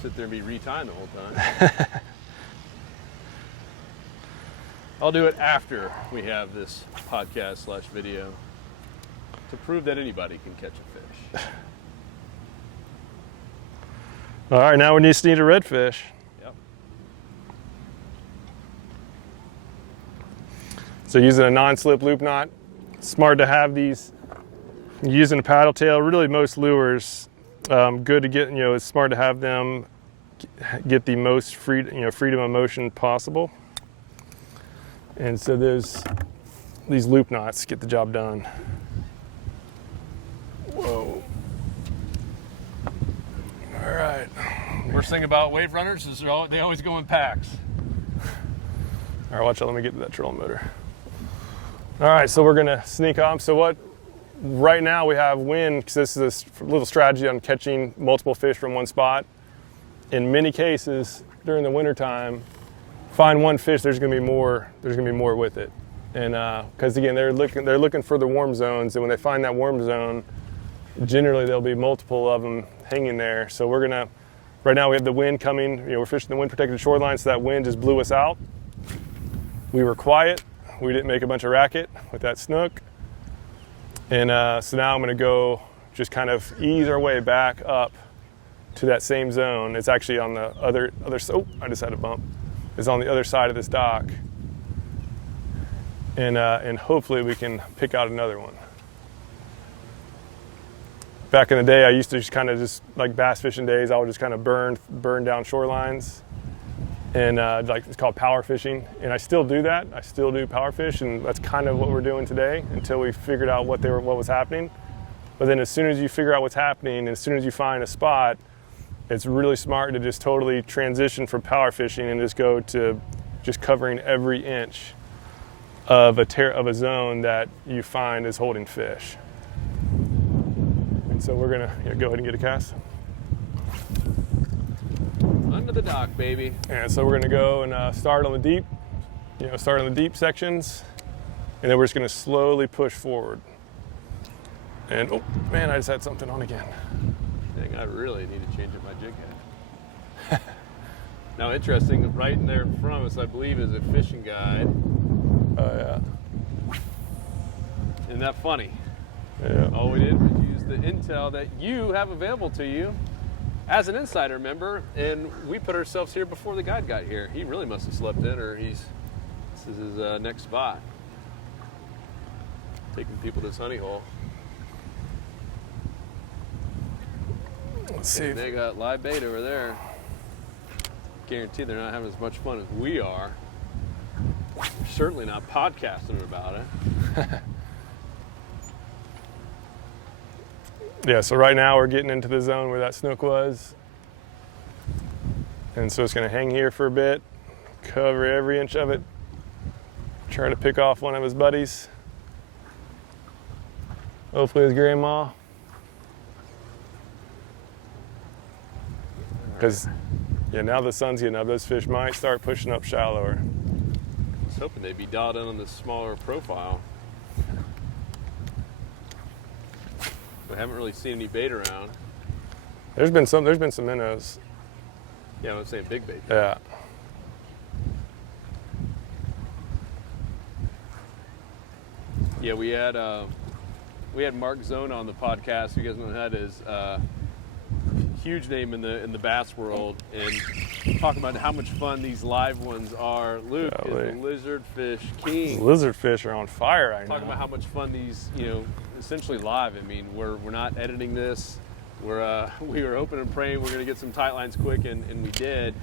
Sit there and be retying the whole time. I'll do it after we have this podcast/video to prove that anybody can catch a fish. All right, now we just need a redfish. Yep. So using a non-slip loop knot, smart to have these. Using a paddle tail, really most lures, good to get, it's smart to have them get the most freedom of motion possible. And so these loop knots get the job done. Whoa. All right. Worst thing about wave runners is they always go in packs. All right, watch out, let me get to that trolling motor. All right, so we're gonna sneak off. So right now we have wind, because this is a little strategy on catching multiple fish from one spot. In many cases, during the wintertime, find one fish, there's gonna be more with it. And because again, they're looking for the warm zones, and when they find that warm zone, generally there'll be multiple of them hanging there. So right now we have the wind coming, we're fishing the wind protected shoreline, so that wind just blew us out. We were quiet, we didn't make a bunch of racket with that snook. And so now I'm gonna go just kind of ease our way back up to that same zone. It's actually on the other oh, I just had a bump. It's on the other side of this dock. And hopefully we can pick out another one. Back in the day, I used to just like bass fishing days, I would just kind of burn down shorelines. And like it's called power fishing, and I still do that. I still do power fish, and that's kind of what we're doing today until we figured out what was happening. But then as soon as you figure out what's happening, and as soon as you find a spot, it's really smart to just totally transition from power fishing and just go to just covering every inch of a zone that you find is holding fish. And so we're gonna go ahead and get a cast. Under the dock, baby. And so we're gonna go and start on the deep sections, and then we're just gonna slowly push forward. And oh man, I just had something on again. Dang, I really need to change up my jig head. Now, interesting, right in there in front of us, I believe, is a fishing guide. Oh yeah. Isn't that funny? Yeah. All we did was use the intel that you have available to you as an insider member, and we put ourselves here before the guide got here. He really must have slept in, or this is his next spot. Taking people to this honey hole. Let's see. And they got live bait over there. Guarantee they're not having as much fun as we are. We're certainly not podcasting about it. Yeah, so right now we're getting into the zone where that snook was. And so it's gonna hang here for a bit, cover every inch of it, try to pick off one of his buddies. Hopefully his grandma. Because now the sun's getting up, those fish might start pushing up shallower. I was hoping they'd be dialed in on this smaller profile. I haven't really seen any bait around. There's been some minnows. Yeah, I was saying big bait. Yeah. Yeah, we had Mark Zona on the podcast. You guys know that is huge name in the bass world, and talking about how much fun these live ones are. Luke is a lizardfish king. Lizardfish are on fire right now. Talking about how much fun these, essentially live. I mean, we're not editing this. We were hoping and praying we're gonna get some tight lines quick, and we did.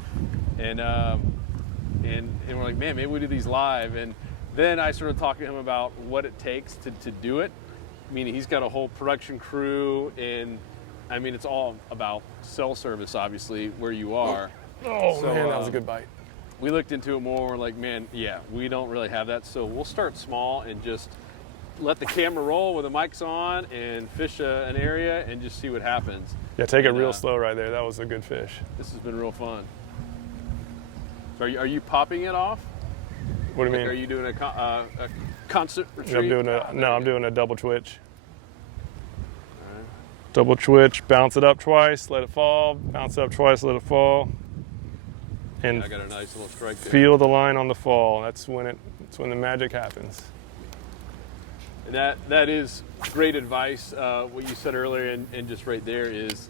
And we're like, man, maybe we do these live. And then I started talking to him about what it takes to do it. I mean, he's got a whole production crew, and I mean, it's all about cell service, obviously, where you are. Oh, so, man, that was a good bite. We looked into it more. We're like, man, yeah, we don't really have that. So we'll start small and just let the camera roll with the mics on and fish an area and just see what happens. Yeah, take it real slow right there. That was a good fish. This has been real fun. So are you popping it off? What do you mean? Are you doing a constant retrieve? I'm doing a double twitch. Double twitch, bounce it up twice, let it fall, bounce it up twice, let it fall. And I got a nice little strike there. Feel the line on the fall. That's when the magic happens. And that is great advice. What you said earlier, and just right there is,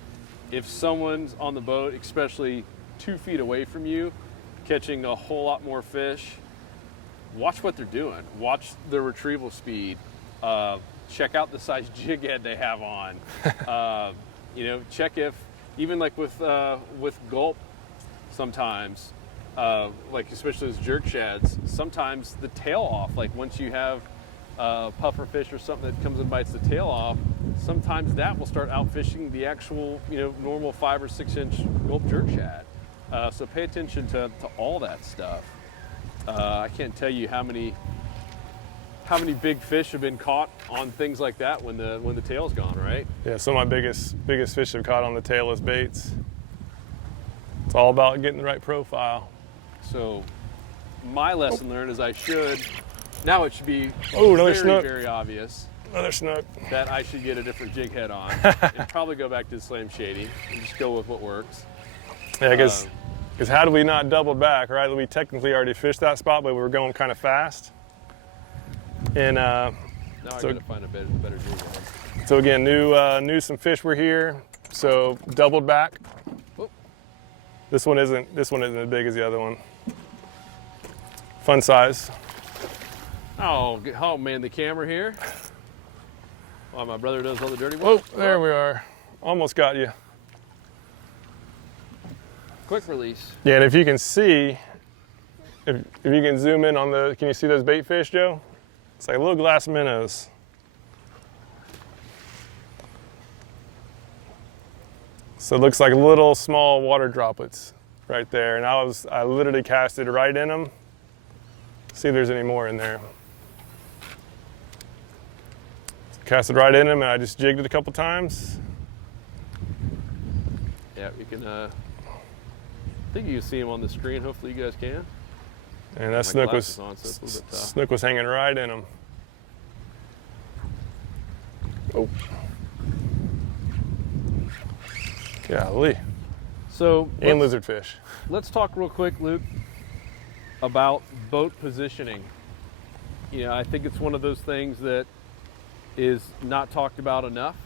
if someone's on the boat, especially 2 feet away from you, catching a whole lot more fish, watch what they're doing. Watch their retrieval speed. Check out the size jig head they have on. You know, check if, even like with gulp, sometimes, like especially those jerk shads, sometimes the tail off, like once you have puffer fish or something that comes and bites the tail off, sometimes that will start outfishing the actual, you know, normal 5 or 6 inch gulp jerk shad. So pay attention to all that stuff. I can't tell you how many big fish have been caught on things like that when the tail's gone, right? Yeah, some of my biggest fish have caught on the tailless baits. It's all about getting the right profile. So my lesson learned is now it should be another very, snook. very obvious Another snook. that I should get a different jig head on and probably go back to the slam shady and just go with what works. Yeah, because had we not doubled back, right, we technically already fished that spot, but we were going kind of fast. And now I gotta find a better jig head. So again, knew some fish were here, so doubled back. Whoop. This one isn't as big as the other one. Fun size. Oh man, the camera here. While my brother does all the dirty work. Whoa, there we are. Almost got you. Quick release. Yeah, and if you can see, if you can zoom in on can you see those bait fish, Joe? It's like little glass minnows. So it looks like little small water droplets right there. And I literally casted right in them. See if there's any more in there. Casted right in them and I just jigged it a couple times. Yeah, we can, I think you can see them on the screen. Hopefully you guys can. And that snook was, on, so it's a little bit tough. snook was hanging right in them. Oh. Golly. So And lizardfish. let's talk real quick, Luke, about boat positioning. You know, I think it's one of those things that is not talked about enough.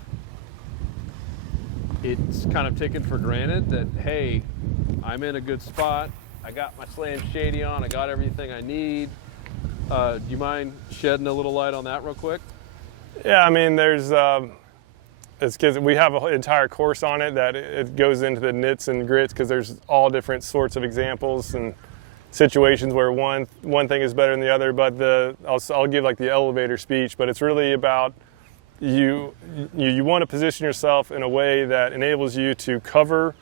It's kind of taken for granted that, hey, I'm in a good spot. I got my slam shady on. I got everything I need. Do you mind shedding a little light on that real quick? Yeah, I mean, there's, it's because we have an entire course on it that it goes into the nits and grits because there's all different sorts of examples and situations where one thing is better than the other. But I'll give like the elevator speech, but it's really about you want to position yourself in a way that enables you to cover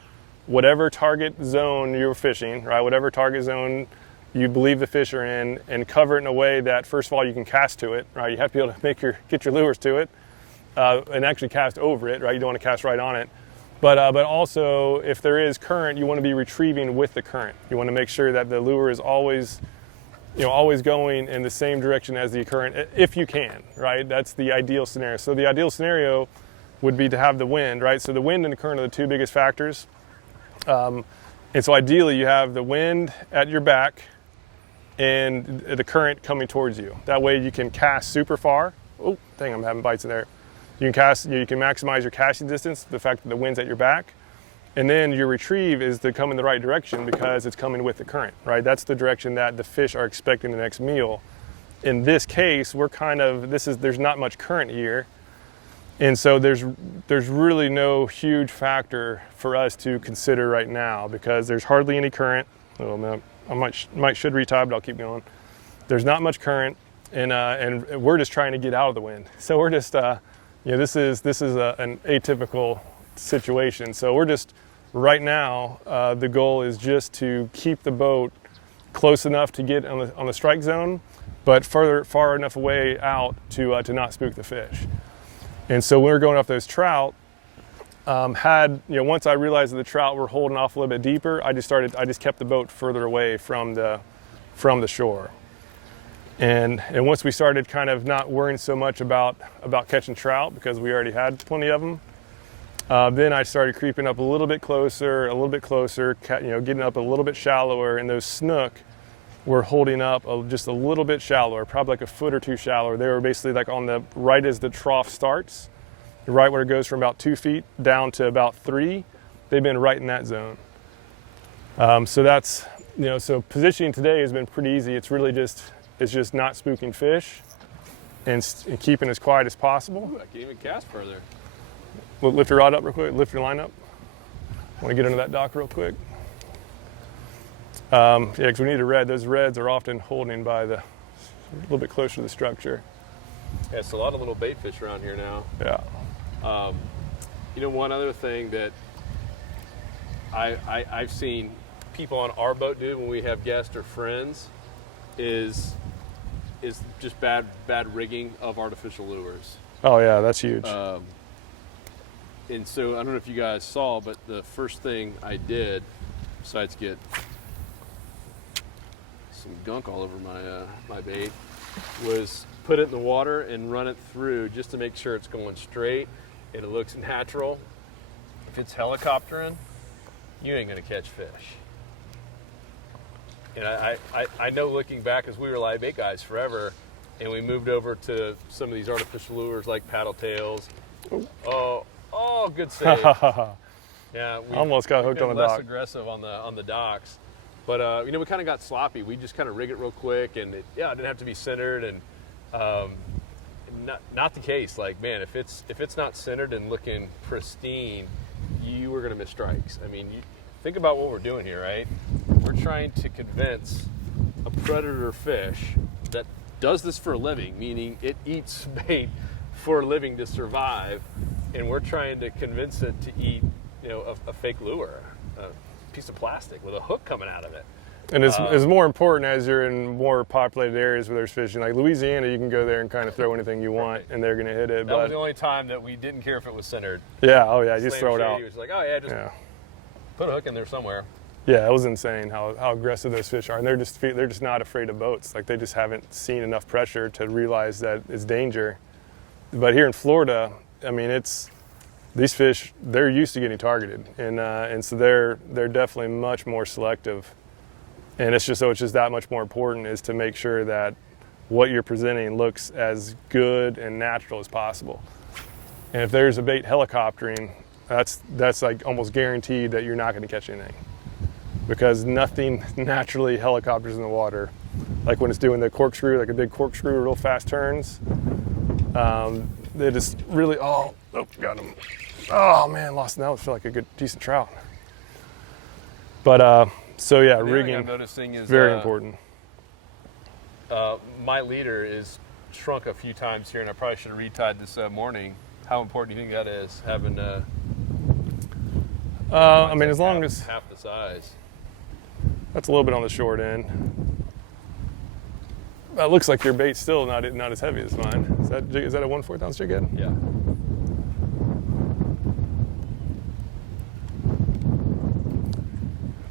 whatever target zone you're fishing, right? Whatever target zone you believe the fish are in, and cover it in a way that, first of all, you can cast to it, right? You have to be able to get your lures to it, and actually cast over it, right? You don't want to cast right on it. But also, if there is current, you want to be retrieving with the current. You want to make sure that the lure is always going in the same direction as the current, if you can, right? That's the ideal scenario. So the ideal scenario would be to have the wind, right? So the wind and the current are the two biggest factors. And so ideally, you have the wind at your back and the current coming towards you. That way you can cast super far. Oh, dang, I'm having bites in there. You can maximize your casting distance, the fact that the wind's at your back. And then your retrieve is to come in the right direction because it's coming with the current, right? That's the direction that the fish are expecting the next meal. In this case, there's not much current here. And so there's really no huge factor for us to consider right now because there's hardly any current. Oh, man, I should retie, but I'll keep going. There's not much current, and we're just trying to get out of the wind. So we're just, this is an atypical situation. So we're just right now. The goal is just to keep the boat close enough to get on the strike zone, but far enough away out to not spook the fish. And so when we were going off those trout, once I realized that the trout were holding off a little bit deeper, I just kept the boat further away from the shore. And once we started kind of not worrying so much about catching trout because we already had plenty of them, then I started creeping up a little bit closer, getting up a little bit shallower, and those snook were holding up just a little bit shallower, probably like a foot or two shallower. They were basically like on the right as the trough starts, right where it goes from about 2 feet down to about 3. They've been right in that zone. So that's, so positioning today has been pretty easy. It's really just is just not spooking fish and keeping as quiet as possible. Ooh, I can even cast further. Lift your rod up real quick, lift your line up. Want to get under that dock real quick? Yeah, because we need a red. Those reds are often holding by a little bit closer to the structure. Yeah, it's a lot of little bait fish around here now. Yeah. You know, one other thing that I've seen people on our boat do when we have guests or friends is just bad rigging of artificial lures. Oh yeah, that's huge. And so I don't know if you guys saw, but the first thing I did, besides get some gunk all over my bait, was put it in the water and run it through just to make sure it's going straight and it looks natural. If it's helicoptering, you ain't gonna catch fish. And I know, looking back, as we were live bait guys forever, and we moved over to some of these artificial lures like paddle tails. Oh, good save. Yeah, we almost got hooked on the less dock. Aggressive on the docks, but you know, we kind of got sloppy. We just kind of rig it real quick, and it didn't have to be centered, and not the case. Like, man, if it's not centered and looking pristine, you were gonna miss strikes. I mean, think about what we're doing here, right? We're trying to convince a predator fish that does this for a living, meaning it eats bait for a living to survive, and we're trying to convince it to eat, you know, a fake lure, a piece of plastic with a hook coming out of it. And it's more important as you're in more populated areas where there's fishing. Like Louisiana, you can go there and kind of throw anything you want, and they're going to hit it. That was the only time that we didn't care if it was centered. Yeah, oh yeah, just throw it out. He was like, oh yeah, just put a hook in there somewhere. Yeah, it was insane how aggressive those fish are, and they're just not afraid of boats. Like, they just haven't seen enough pressure to realize that it's danger. But here in Florida, I mean, these fish, they're used to getting targeted, and so they're definitely much more selective. And it's just that much more important is to make sure that what you're presenting looks as good and natural as possible. And if there's a bait helicoptering, that's like almost guaranteed that you're not going to catch anything, because nothing naturally helicopters in the water. Like when it's doing the corkscrew, like a big corkscrew, real fast turns, they just really, got him. Oh man, lost. That would feel like a decent trout. But so yeah, rigging I'm noticing is very important. My leader is shrunk a few times here, and I probably should have retied this morning. How important do you think that is, having I mean, as long as half the size. That's a little bit on the short end. It looks like your bait's still not as heavy as mine. Is that a 1/4 ounce jig head? Yeah.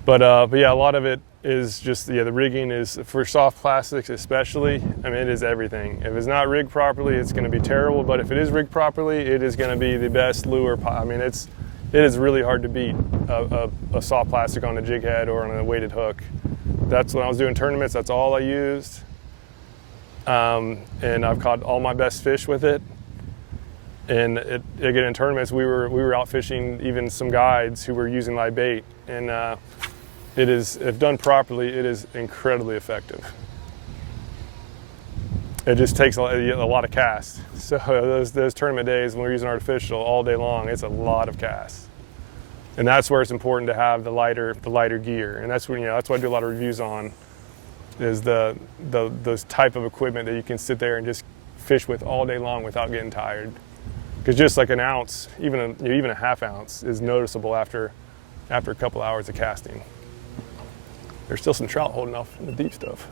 But yeah, a lot of it is just the rigging is for soft plastics, especially. I mean, it is everything. If it's not rigged properly, it's going to be terrible. But if it is rigged properly, it is going to be the best lure. I mean, it is really hard to beat a soft plastic on a jig head or on a weighted hook. That's when I was doing tournaments. That's all I used, and I've caught all my best fish with it. And again, in tournaments, we were out fishing even some guides who were using live bait, and it is, if done properly, it is incredibly effective. It just takes a lot of casts. So those tournament days when we're using artificial all day long, it's a lot of casts, and that's where it's important to have the lighter gear. And that's when that's what I do a lot of reviews on, is those type of equipment that you can sit there and just fish with all day long without getting tired. Because just like an ounce, even a half ounce, is noticeable after a couple hours of casting. There's still some trout holding off in the deep stuff.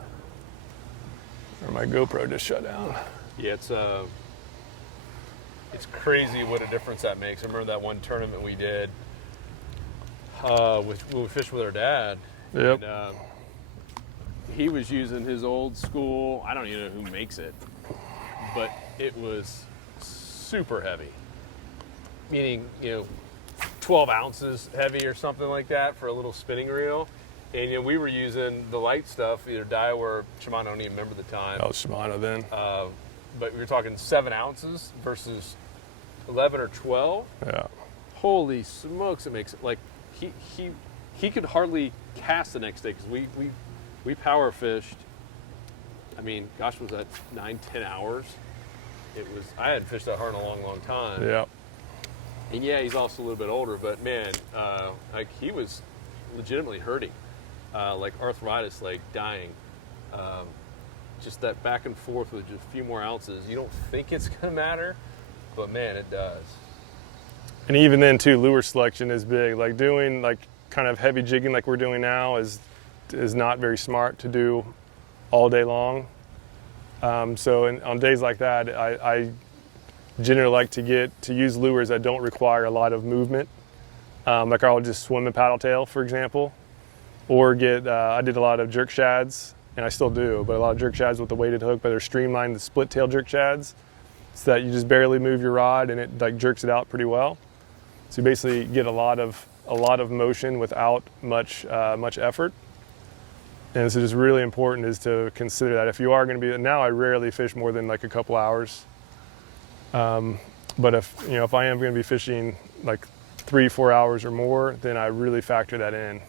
Or my GoPro just shut down. Yeah, it's crazy what a difference that makes. I remember that one tournament we did when we fished with our dad. Yep. And, he was using his old school, I don't even know who makes it, but it was super heavy. Meaning, 12 ounces heavy or something like that for a little spinning reel. And we were using the light stuff, either Daiwa or Shimano, I don't even remember the time. That was Shimano then. But we were talking 7 ounces versus 11 or 12. Yeah. Holy smokes, it makes it like he could hardly cast the next day, because we power fished I mean, gosh, was that 9-10 hours? I hadn't fished that hard in a long, long time. Yeah. And yeah, he's also a little bit older, but man, like he was legitimately hurting, like arthritis, like dying. Just that back and forth with just a few more ounces. You don't think it's gonna matter, but man, it does. And even then too, lure selection is big. Like doing like kind of heavy jigging like we're doing now is not very smart to do all day long. So on days like that, I generally like to use lures that don't require a lot of movement. Like I'll just swim and paddle tail, for example, or I did a lot of jerk shads, and I still do, but a lot of jerk shads with the weighted hook, but they're streamlined, the split tail jerk shads, so that you just barely move your rod and it like jerks it out pretty well. So you basically get a lot of motion without much effort. And so just really important is to consider that if you are going to be, now I rarely fish more than like a couple hours. But if I am going to be fishing like 3-4 hours or more, then I really factor that in.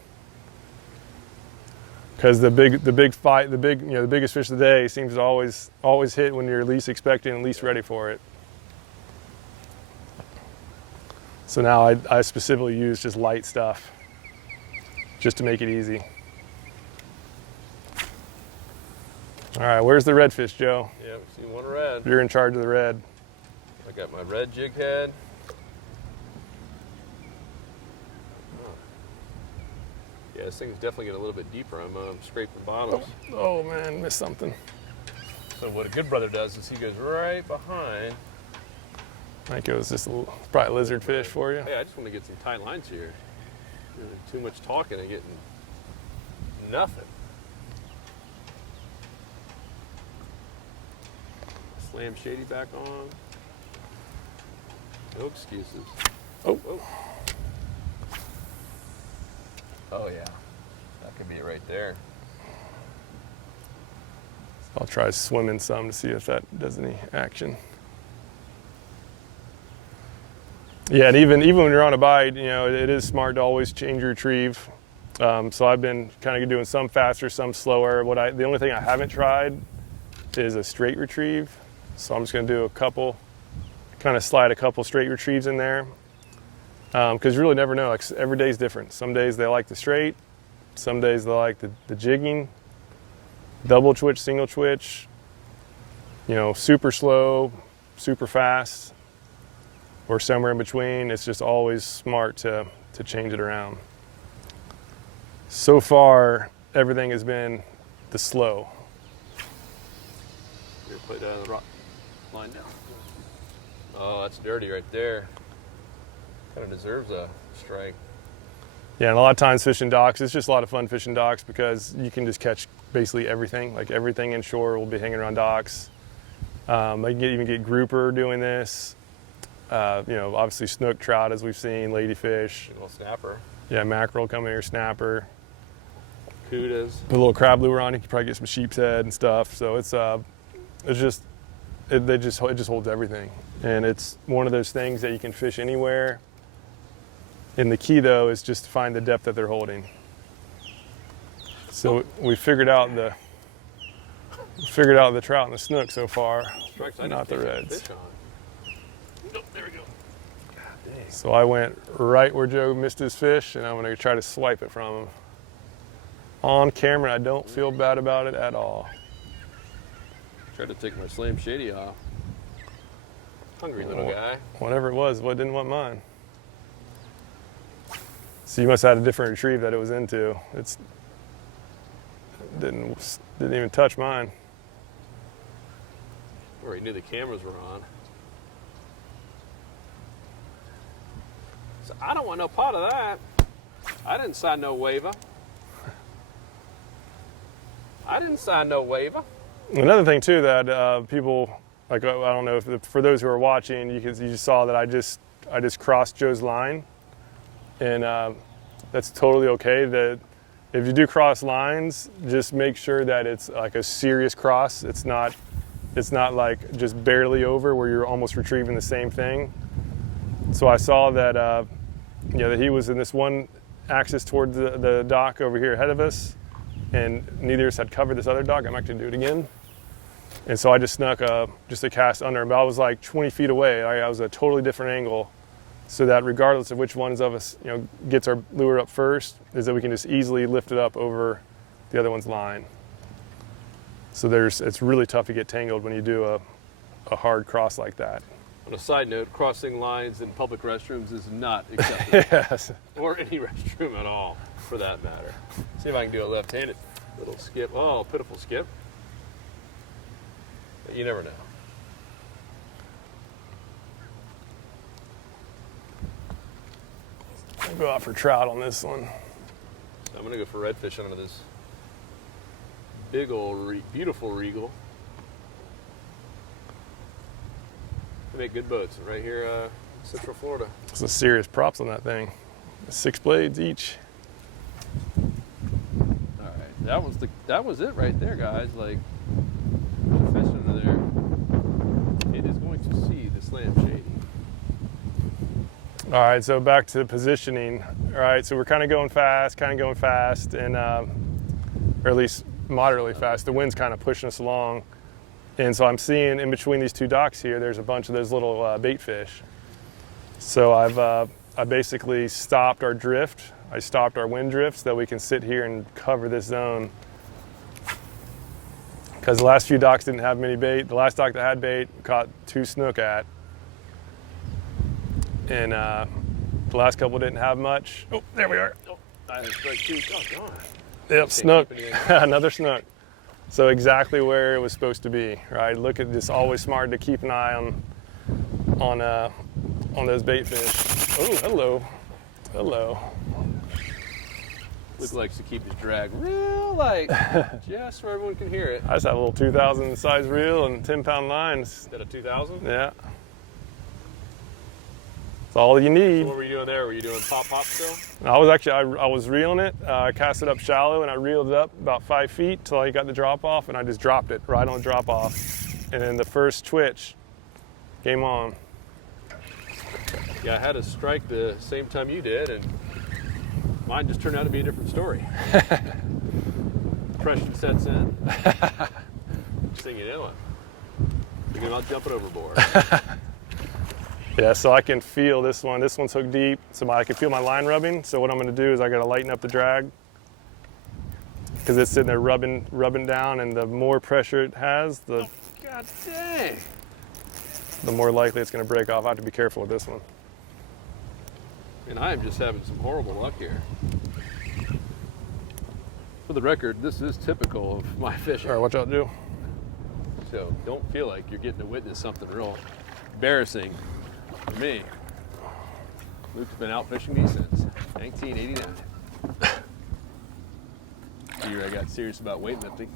Because the biggest fish of the day seems to always hit when you're least expecting and least ready for it. So now I specifically use just light stuff just to make it easy. All right, where's the redfish, Joe? Yeah, we see one red. You're in charge of the red. I got my red jig head. Yeah, this thing's definitely getting a little bit deeper. I'm scraping bottoms. Oh man, missed something. So what a good brother does is he goes right behind. I think it was just probably lizard fish for you. Hey, I just want to get some tight lines here. Too much talking and getting nothing. Slam shady back on. No excuses. Oh. Oh yeah, that could be it right there. I'll try swimming some to see if that does any action. Yeah, and even when you're on a bite, it is smart to always change your retrieve. So I've been kind of doing some faster, some slower. The only thing I haven't tried is a straight retrieve. So I'm just going to do a couple, kind of slide a couple straight retrieves in there. Because you really never know. Like every day's different. Some days they like the straight. Some days they like the jigging, double twitch, single twitch. Super slow, super fast, or somewhere in between. It's just always smart to change it around. So far, everything has been the slow. Here, put it down the rock line down. Oh, that's dirty right there. Kind of deserves a strike. Yeah, and a lot of times fishing docks, it's just a lot of fun fishing docks because you can just catch basically everything. Like everything inshore will be hanging around docks. You can even get grouper doing this. Obviously snook, trout, as we've seen, ladyfish. A little snapper. Yeah, mackerel coming here, snapper. Cudas. Put a little crab lure on, you can probably get some sheep's head and stuff. So it just holds everything. And it's one of those things that you can fish anywhere. And the key though is just to find the depth that they're holding. So we figured out the trout and the snook so far, not the reds. Nope, there we go. God dang. So I went right where Joe missed his fish, and I'm going to try to swipe it from him. On camera, I don't feel bad about it at all. Tried to take my slam shady off. Hungry little guy. Whatever it was, didn't want mine. So you must have had a different retrieve that it was into. It didn't even touch mine. Already knew the cameras were on. So I don't want no part of that. I didn't sign no waiver. Another thing too that people, like, I don't know if for those who are watching, you just saw that I just crossed Joe's line, and that's totally okay. That if you do cross lines, just make sure that it's like a serious cross. It's not like just barely over where you're almost retrieving the same thing. So I saw that that he was in this one axis toward the dock over here ahead of us, and neither of us had covered this other dock. I'm actually going to do it again. And so I just snuck just a cast under him. But I was like 20 feet away. I was a totally different angle, so that regardless of which ones of us, gets our lure up first, is that we can just easily lift it up over the other one's line. So it's really tough to get tangled when you do a hard cross like that. On a side note, crossing lines in public restrooms is not acceptable. Yes. Or any restroom at all, for that matter. See if I can do a left-handed little skip. Oh, pitiful skip. But you never know. I'll go out for trout on this one. So I'm going to go for redfish under this big old, beautiful Regal. They make good boats right here in Central Florida. Some serious props on that thing. 6 blades each. All right, that was it right there, guys. Like, the fish under there. It is going to see the slam shady. All right, so back to positioning. All right, so we're kind of going fast, and or at least moderately fast. The wind's kind of pushing us along. And so I'm seeing in between these two docks here, there's a bunch of those little bait fish. So I basically stopped our drift. I stopped our wind drift so that we can sit here and cover this zone. Because the last few docks didn't have many bait. The last dock that had bait, we caught 2 snook at. And the last couple didn't have much. Oh, there we are. Oh, I had strike 2. Oh, God. Yep, snook. Another snook. So exactly where it was supposed to be, right? Look at this. Always smart to keep an eye on those bait fish. Oh, hello, hello. Luke likes to keep his drag real light, just so everyone can hear it. I just have a little 2,000 size reel and 10-pound lines. Is that a 2,000? Yeah. That's all you need. So what were you doing there? Were you doing pop still? I was actually, I was reeling it. I cast it up shallow and I reeled it up about 5 feet till I got the drop off, and I just dropped it right on the drop off. And then the first twitch, game on. Yeah, I had a strike the same time you did, and mine just turned out to be a different story. Depression sets in. Next thing you know it. Thinking about jumping overboard. Yeah, so I can feel this one. This one's hooked deep, so I can feel my line rubbing. So what I'm going to do is I got to lighten up the drag because it's sitting there rubbing down, and the more pressure it has, the God dang! The more likely it's going to break off. I have to be careful with this one. And I am just having some horrible luck here. For the record, this is typical of my fishing. All right, watch out, Joe. So don't feel like you're getting to witness something real embarrassing for me. Luke's been out fishing these since 1989. The year I got serious about weightlifting.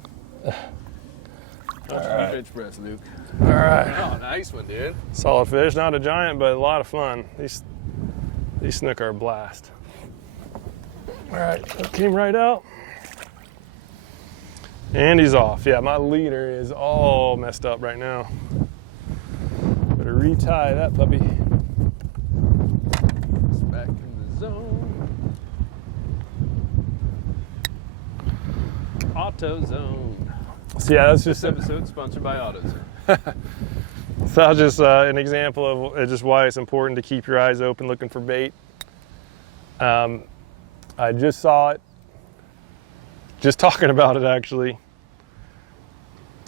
All right. Bench press, Luke. All right. Oh, nice one, dude. Solid fish, not a giant, but a lot of fun. These snook are a blast. All right, that came right out. And he's off. Yeah, my leader is all messed up right now. Better retie that puppy. It's back in the zone. AutoZone. So yeah, that's just This episode sponsored by AutoZone. So that's just an example of just why it's important to keep your eyes open looking for bait. I just saw it, just talking about it actually,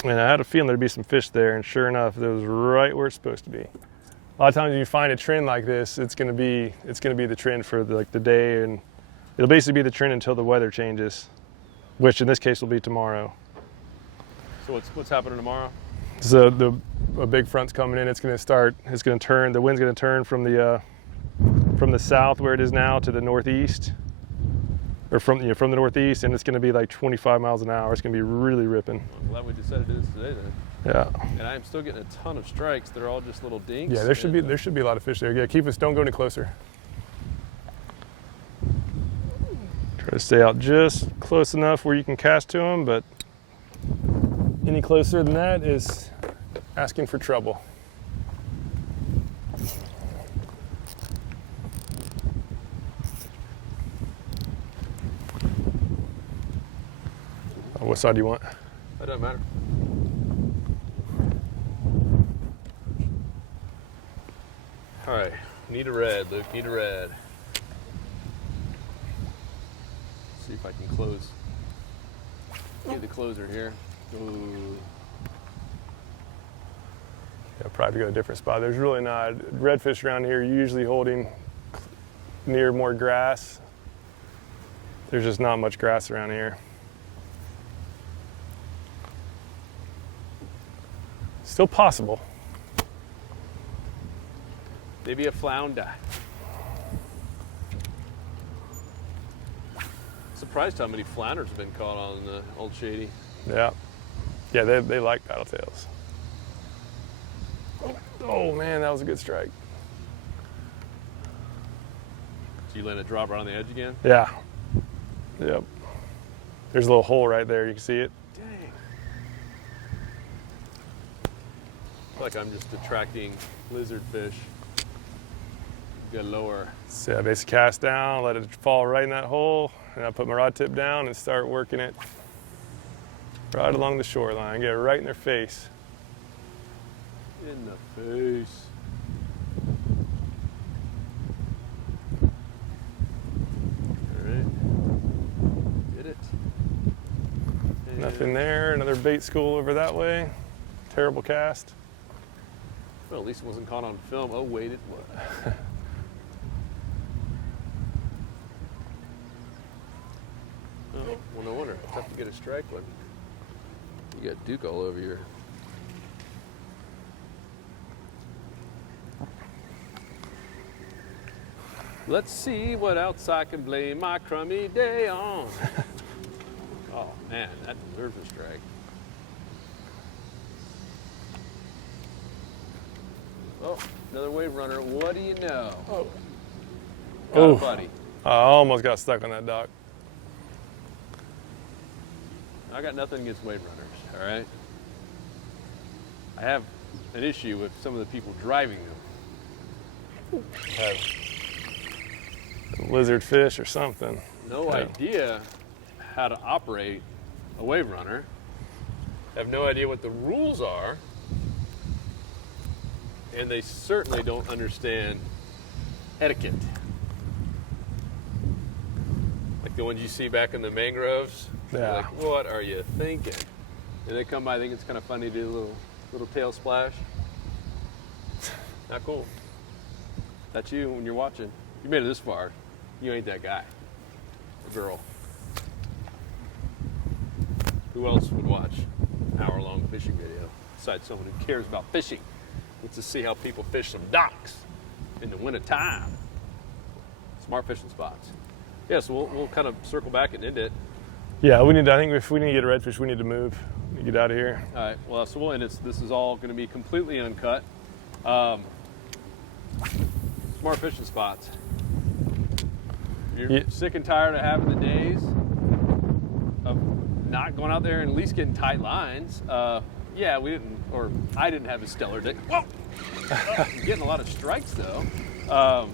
and I had a feeling there'd be some fish there, and sure enough, it was right where it's supposed to be. A lot of times when you find a trend like this, it's gonna be the trend for the day, and it'll basically be the trend until the weather changes, which in this case will be tomorrow. So what's happening tomorrow? So a big front's coming in. It's going to turn. The wind's going to turn from the south where it is now to the northeast, or from the northeast, and it's going to be like 25 miles an hour. It's going to be really ripping. I'm glad we decided to do this today then. Yeah. And I am still getting a ton of strikes. They're all just little dinks. Yeah, there should be a lot of fish there. Yeah, don't go any closer. Try to stay out just close enough where you can cast to them, but any closer than that is asking for trouble. What side do you want? That doesn't matter. All right, need a red, Luke, need a red. See if I can close. Get the closer here. Ooh. Yeah, probably go to a different spot. There's really not. Redfish around here usually holding near more grass. There's just not much grass around here. Still possible. Maybe a flounder. Surprised how many flounders have been caught on the Old Shady. Yeah. Yeah, they like paddle tails. Oh man, that was a good strike. So you let it drop right on the edge again? Yeah. Yep. There's a little hole right there. You can see it. Dang. I feel like I'm just attracting lizard fish. Got lower. So yeah, basically cast down, let it fall right in that hole, and I put my rod tip down and start working it right along the shoreline. Get it right in their face. In the face. All right. Get it. And Nothing there. Another bait school over that way. Terrible cast. well, at least it wasn't caught on film. Oh, wait, it was. Oh, well, no wonder. It's tough to get a strike when you got Duke all over your. Let's see what else I can blame my crummy day on. Oh man, that deserves a strike. Oh, another wave runner. What do you know? Oh. Got a Oof. buddy. I almost got stuck on that dock. I got nothing against wave runners, all right? I have an issue with some of the people driving them. Lizard fish or something. No Yeah. idea how to operate a wave runner. Have no idea what the rules are. And they certainly don't understand etiquette. Like the ones you see back in the mangroves. You're Yeah. like, what are you thinking? And they come by, I think it's kind of funny to do a little tail splash. Not cool. That's you when you're watching. You made it this far. You ain't that guy or girl. Who else would watch an hour-long fishing video besides someone who cares about fishing? Wants to see how people fish some docks in the winter time. Smart fishing spots. Yeah, so we'll kind of circle back and end it. Yeah, I think if we need to get a redfish, we need to move. We need to get out of here. All right, well, so we'll end it. This is all going to be completely uncut. Smart fishing spots. You're Yeah. sick and tired of having the days of not going out there and at least getting tight lines. Yeah, I didn't have a stellar day. Whoa! Getting a lot of strikes though. I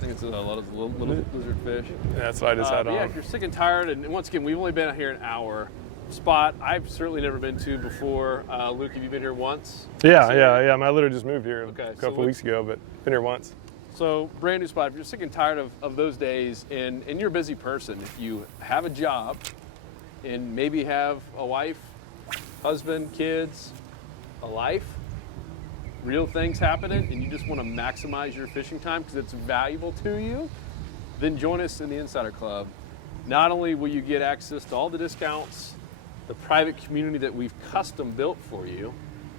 think it's a lot of little lizard fish. Yeah, that's what I just had But yeah, on. if you're sick and tired, and once again, we've only been out here an hour. Spot I've certainly never been to before. Luke, have you been here once? Yeah. I literally just moved here Okay, a so couple weeks ago, but been here once. So brand new spot. If you're sick and tired of those days, and you're a busy person, if you have a job and maybe have a wife, husband, kids, a life, real things happening, and you just want to maximize your fishing time because it's valuable to you, then join us in the Insider Club. Not only will you get access to all the discounts, the private community that we've custom built for you.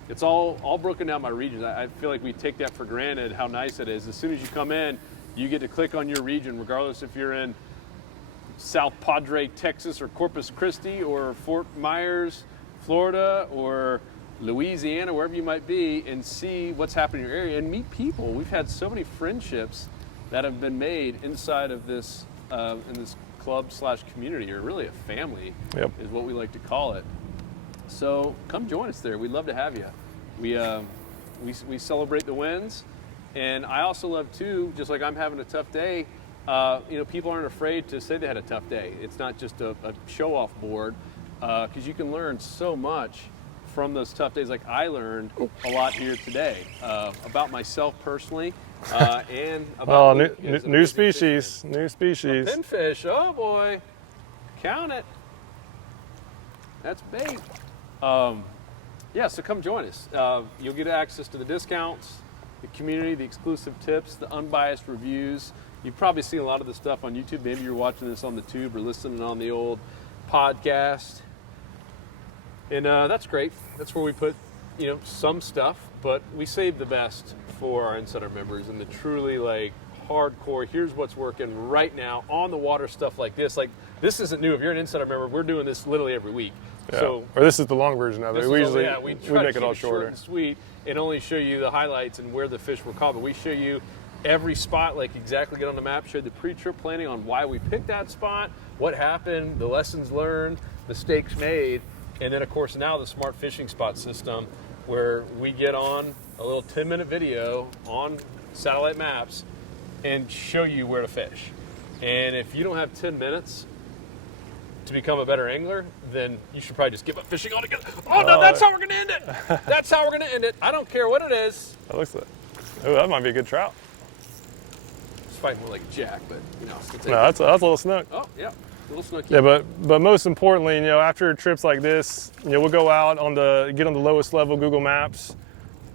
It's all broken down by regions. I feel like we take that for granted, how nice it is. As soon as you come in, you get to click on your region, regardless if you're in South Padre, Texas, or Corpus Christi, or Fort Myers, Florida, or Louisiana, wherever you might be, and see what's happening in your area and meet people. We've had so many friendships that have been made inside of this in this club/community, or really a family. Yep. Is what we like to call it. So come join us there. We'd love to have you. We celebrate the wins, and I also love too. Just like I'm having a tough day, people aren't afraid to say they had a tough day. It's not just a show-off board, because you can learn so much from those tough days. Like I learned a lot here today about myself personally, And Oh, about new species. New species. pinfish. Oh boy, count it. That's bait. Yeah, so come join us. You'll get access to the discounts, the community, the exclusive tips, the unbiased reviews. You've probably seen a lot of this stuff on YouTube. Maybe you're watching this on the tube or listening on the old podcast. And that's great. That's where we put, some stuff, but we save the best for our Insider members and the truly like hardcore, here's what's working right now on the water stuff like this. Like, this isn't new. If you're an Insider member, we're doing this literally every week. Yeah. So, or this is the long version of it. We usually we make it all shorter. Short and sweet and only show you the highlights and where the fish were caught. But we show you every spot, like exactly get on the map, show the pre-trip planning on why we picked that spot, what happened, the lessons learned, the mistakes made, and then of course now the smart fishing spot system where we get on a little 10-minute video on satellite maps and show you where to fish. And if you don't have 10 minutes to become a better angler, then you should probably just give up fishing altogether. Oh no, that's how we're gonna end it. That's how we're gonna end it. I don't care what it is. That looks like, oh, that might be a good trout. It's fighting more like a jack, but No, that's a little snook. Oh yeah, a little snooky. Yeah, but most importantly, after trips like this, we'll go out get on the lowest level Google Maps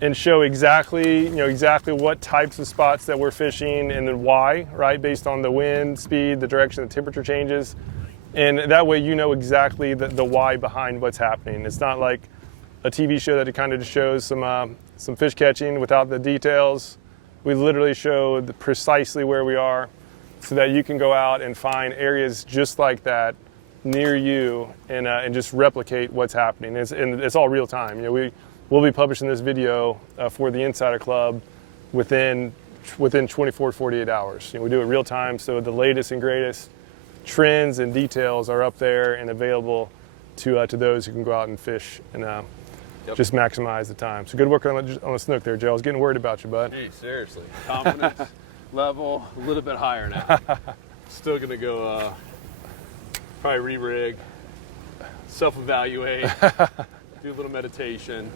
and show exactly what types of spots that we're fishing and then why, right? Based on the wind, speed, the direction, the temperature changes. And that way you know exactly the why behind what's happening. It's not like a TV show that it kind of just shows some fish catching without the details. We literally show precisely where we are so that you can go out and find areas just like that near you and just replicate what's happening. It's all real time. We'll be publishing this video for the Insider Club within 24 to 48 hours. We do it real time, so the latest and greatest trends and details are up there and available to those who can go out and fish and just maximize the time. So good work on the snook there, Joe. I was getting worried about you, bud. Hey, seriously. Confidence level a little bit higher now. Still going to go probably re-rig, self-evaluate, do a little meditation,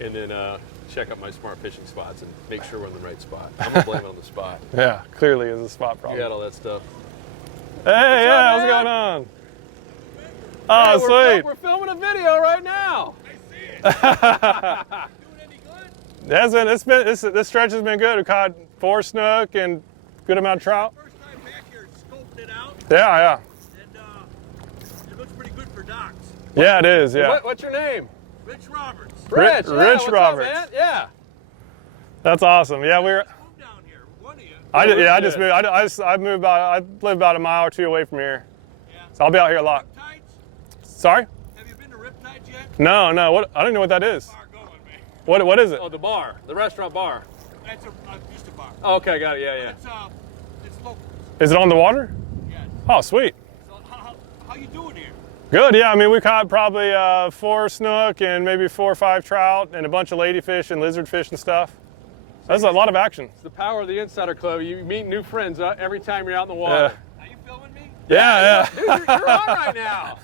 and then check out my smart fishing spots and make sure we're in the right spot. I'm going to blame it on the spot. Yeah, clearly is a spot problem. You got all that stuff. Hey, yeah, what's going on? Oh, hey, sweet. We're filming a video right now. I see it. Doing any good? This stretch has been good. We caught 4 snook and good amount of trout. First time back here, scoping it out, Yeah. and it looks pretty good for docks. Yeah, it is, yeah. What's your name? Rich Roberts. Rich. Rich what's Roberts. Up, man? Yeah. That's awesome. Yeah, Moved down here, one of you. I just moved. I moved I live about a mile or 2 away from here. Yeah. So I'll be out here a lot. Riptides? Sorry? Have you been to Riptides yet? No. What? I don't know what that is. Bar going, man. What is it? Oh, the bar, the restaurant bar. That's just a bar. Oh, okay, got it. Yeah. It's local. Is it on the water? Yes. Oh, sweet. So how you doing here? Good. Yeah. I mean, we caught probably 4 snook and maybe 4 or 5 trout and a bunch of ladyfish and lizardfish and stuff. That's a lot of action. It's the power of the Insider Club. You meet new friends every time you're out in the water. Are you filming me? Yeah. Dude, you're on right now.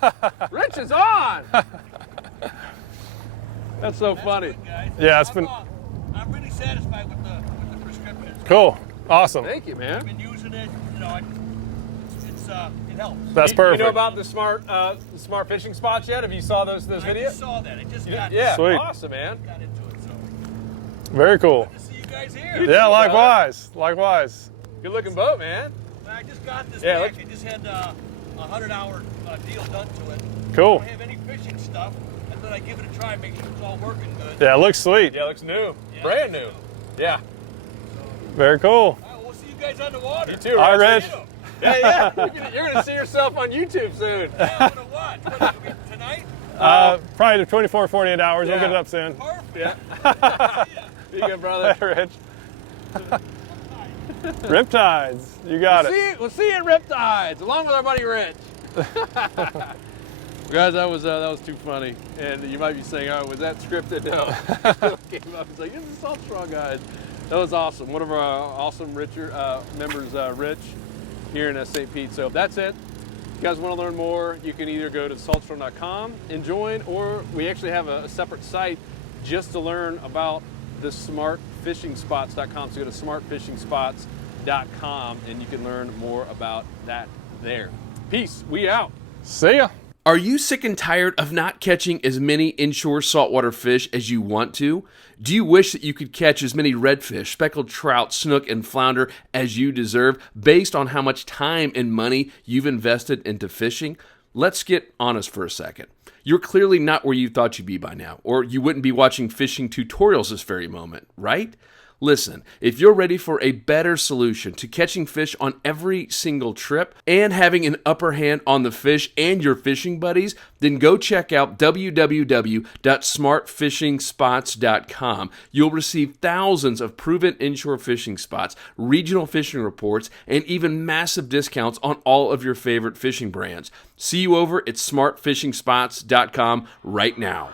Rich is on. That's so funny. Good, guys. Yeah, it's been I'm really satisfied with the prescription. cool. Awesome. Thank you, man. I've been using it. It helps. That's perfect. You know about the smart fishing spots yet? Have you saw those I videos? just saw that. I just got Sweet. Awesome, man. into it. So Very cool. good to see you guys here. Yeah, too, likewise. Good looking boat, man. I just got this Yeah, back. I just had a 100-hour deal done to it. Cool. I don't have any fishing stuff, and then I give it a try, make sure it's all working good. Yeah, it looks sweet. Yeah, looks new. Yeah. Brand new. Yeah. Very cool. All right, we'll see you guys on the water. You too, All right, Rich. Rich. Yeah. You're gonna see yourself on YouTube soon. Yeah, I'm gonna watch. What, tonight? Probably 24, 48 hours. We'll Yeah. get it up soon. Perfect. Yeah. You good, brother? Rich. Riptides. You got it. We'll see you at Riptides, along with our buddy Rich. Guys, that was too funny. And you might be saying, "Oh, was that scripted?" No. Came up and said, "This is Salt Straw, guys." That was awesome. One of our awesome members, Rich, here in St. Pete. So that's it. If you guys want to learn more, you can either go to saltstraw.com and join, or we actually have a separate site just to learn about the smart smartfishingspots.com. So go to smartfishingspots.com and you can learn more about that there. Peace. We out. See ya. Are you sick and tired of not catching as many inshore saltwater fish as you want to? Do you wish that you could catch as many redfish, speckled trout, snook, and flounder as you deserve based on how much time and money you've invested into fishing? Let's get honest for a second. You're clearly not where you thought you'd be by now, or you wouldn't be watching fishing tutorials this very moment, right? Listen, if you're ready for a better solution to catching fish on every single trip and having an upper hand on the fish and your fishing buddies, then go check out www.smartfishingspots.com. You'll receive thousands of proven inshore fishing spots, regional fishing reports, and even massive discounts on all of your favorite fishing brands. See you over at smartfishingspots.com right now.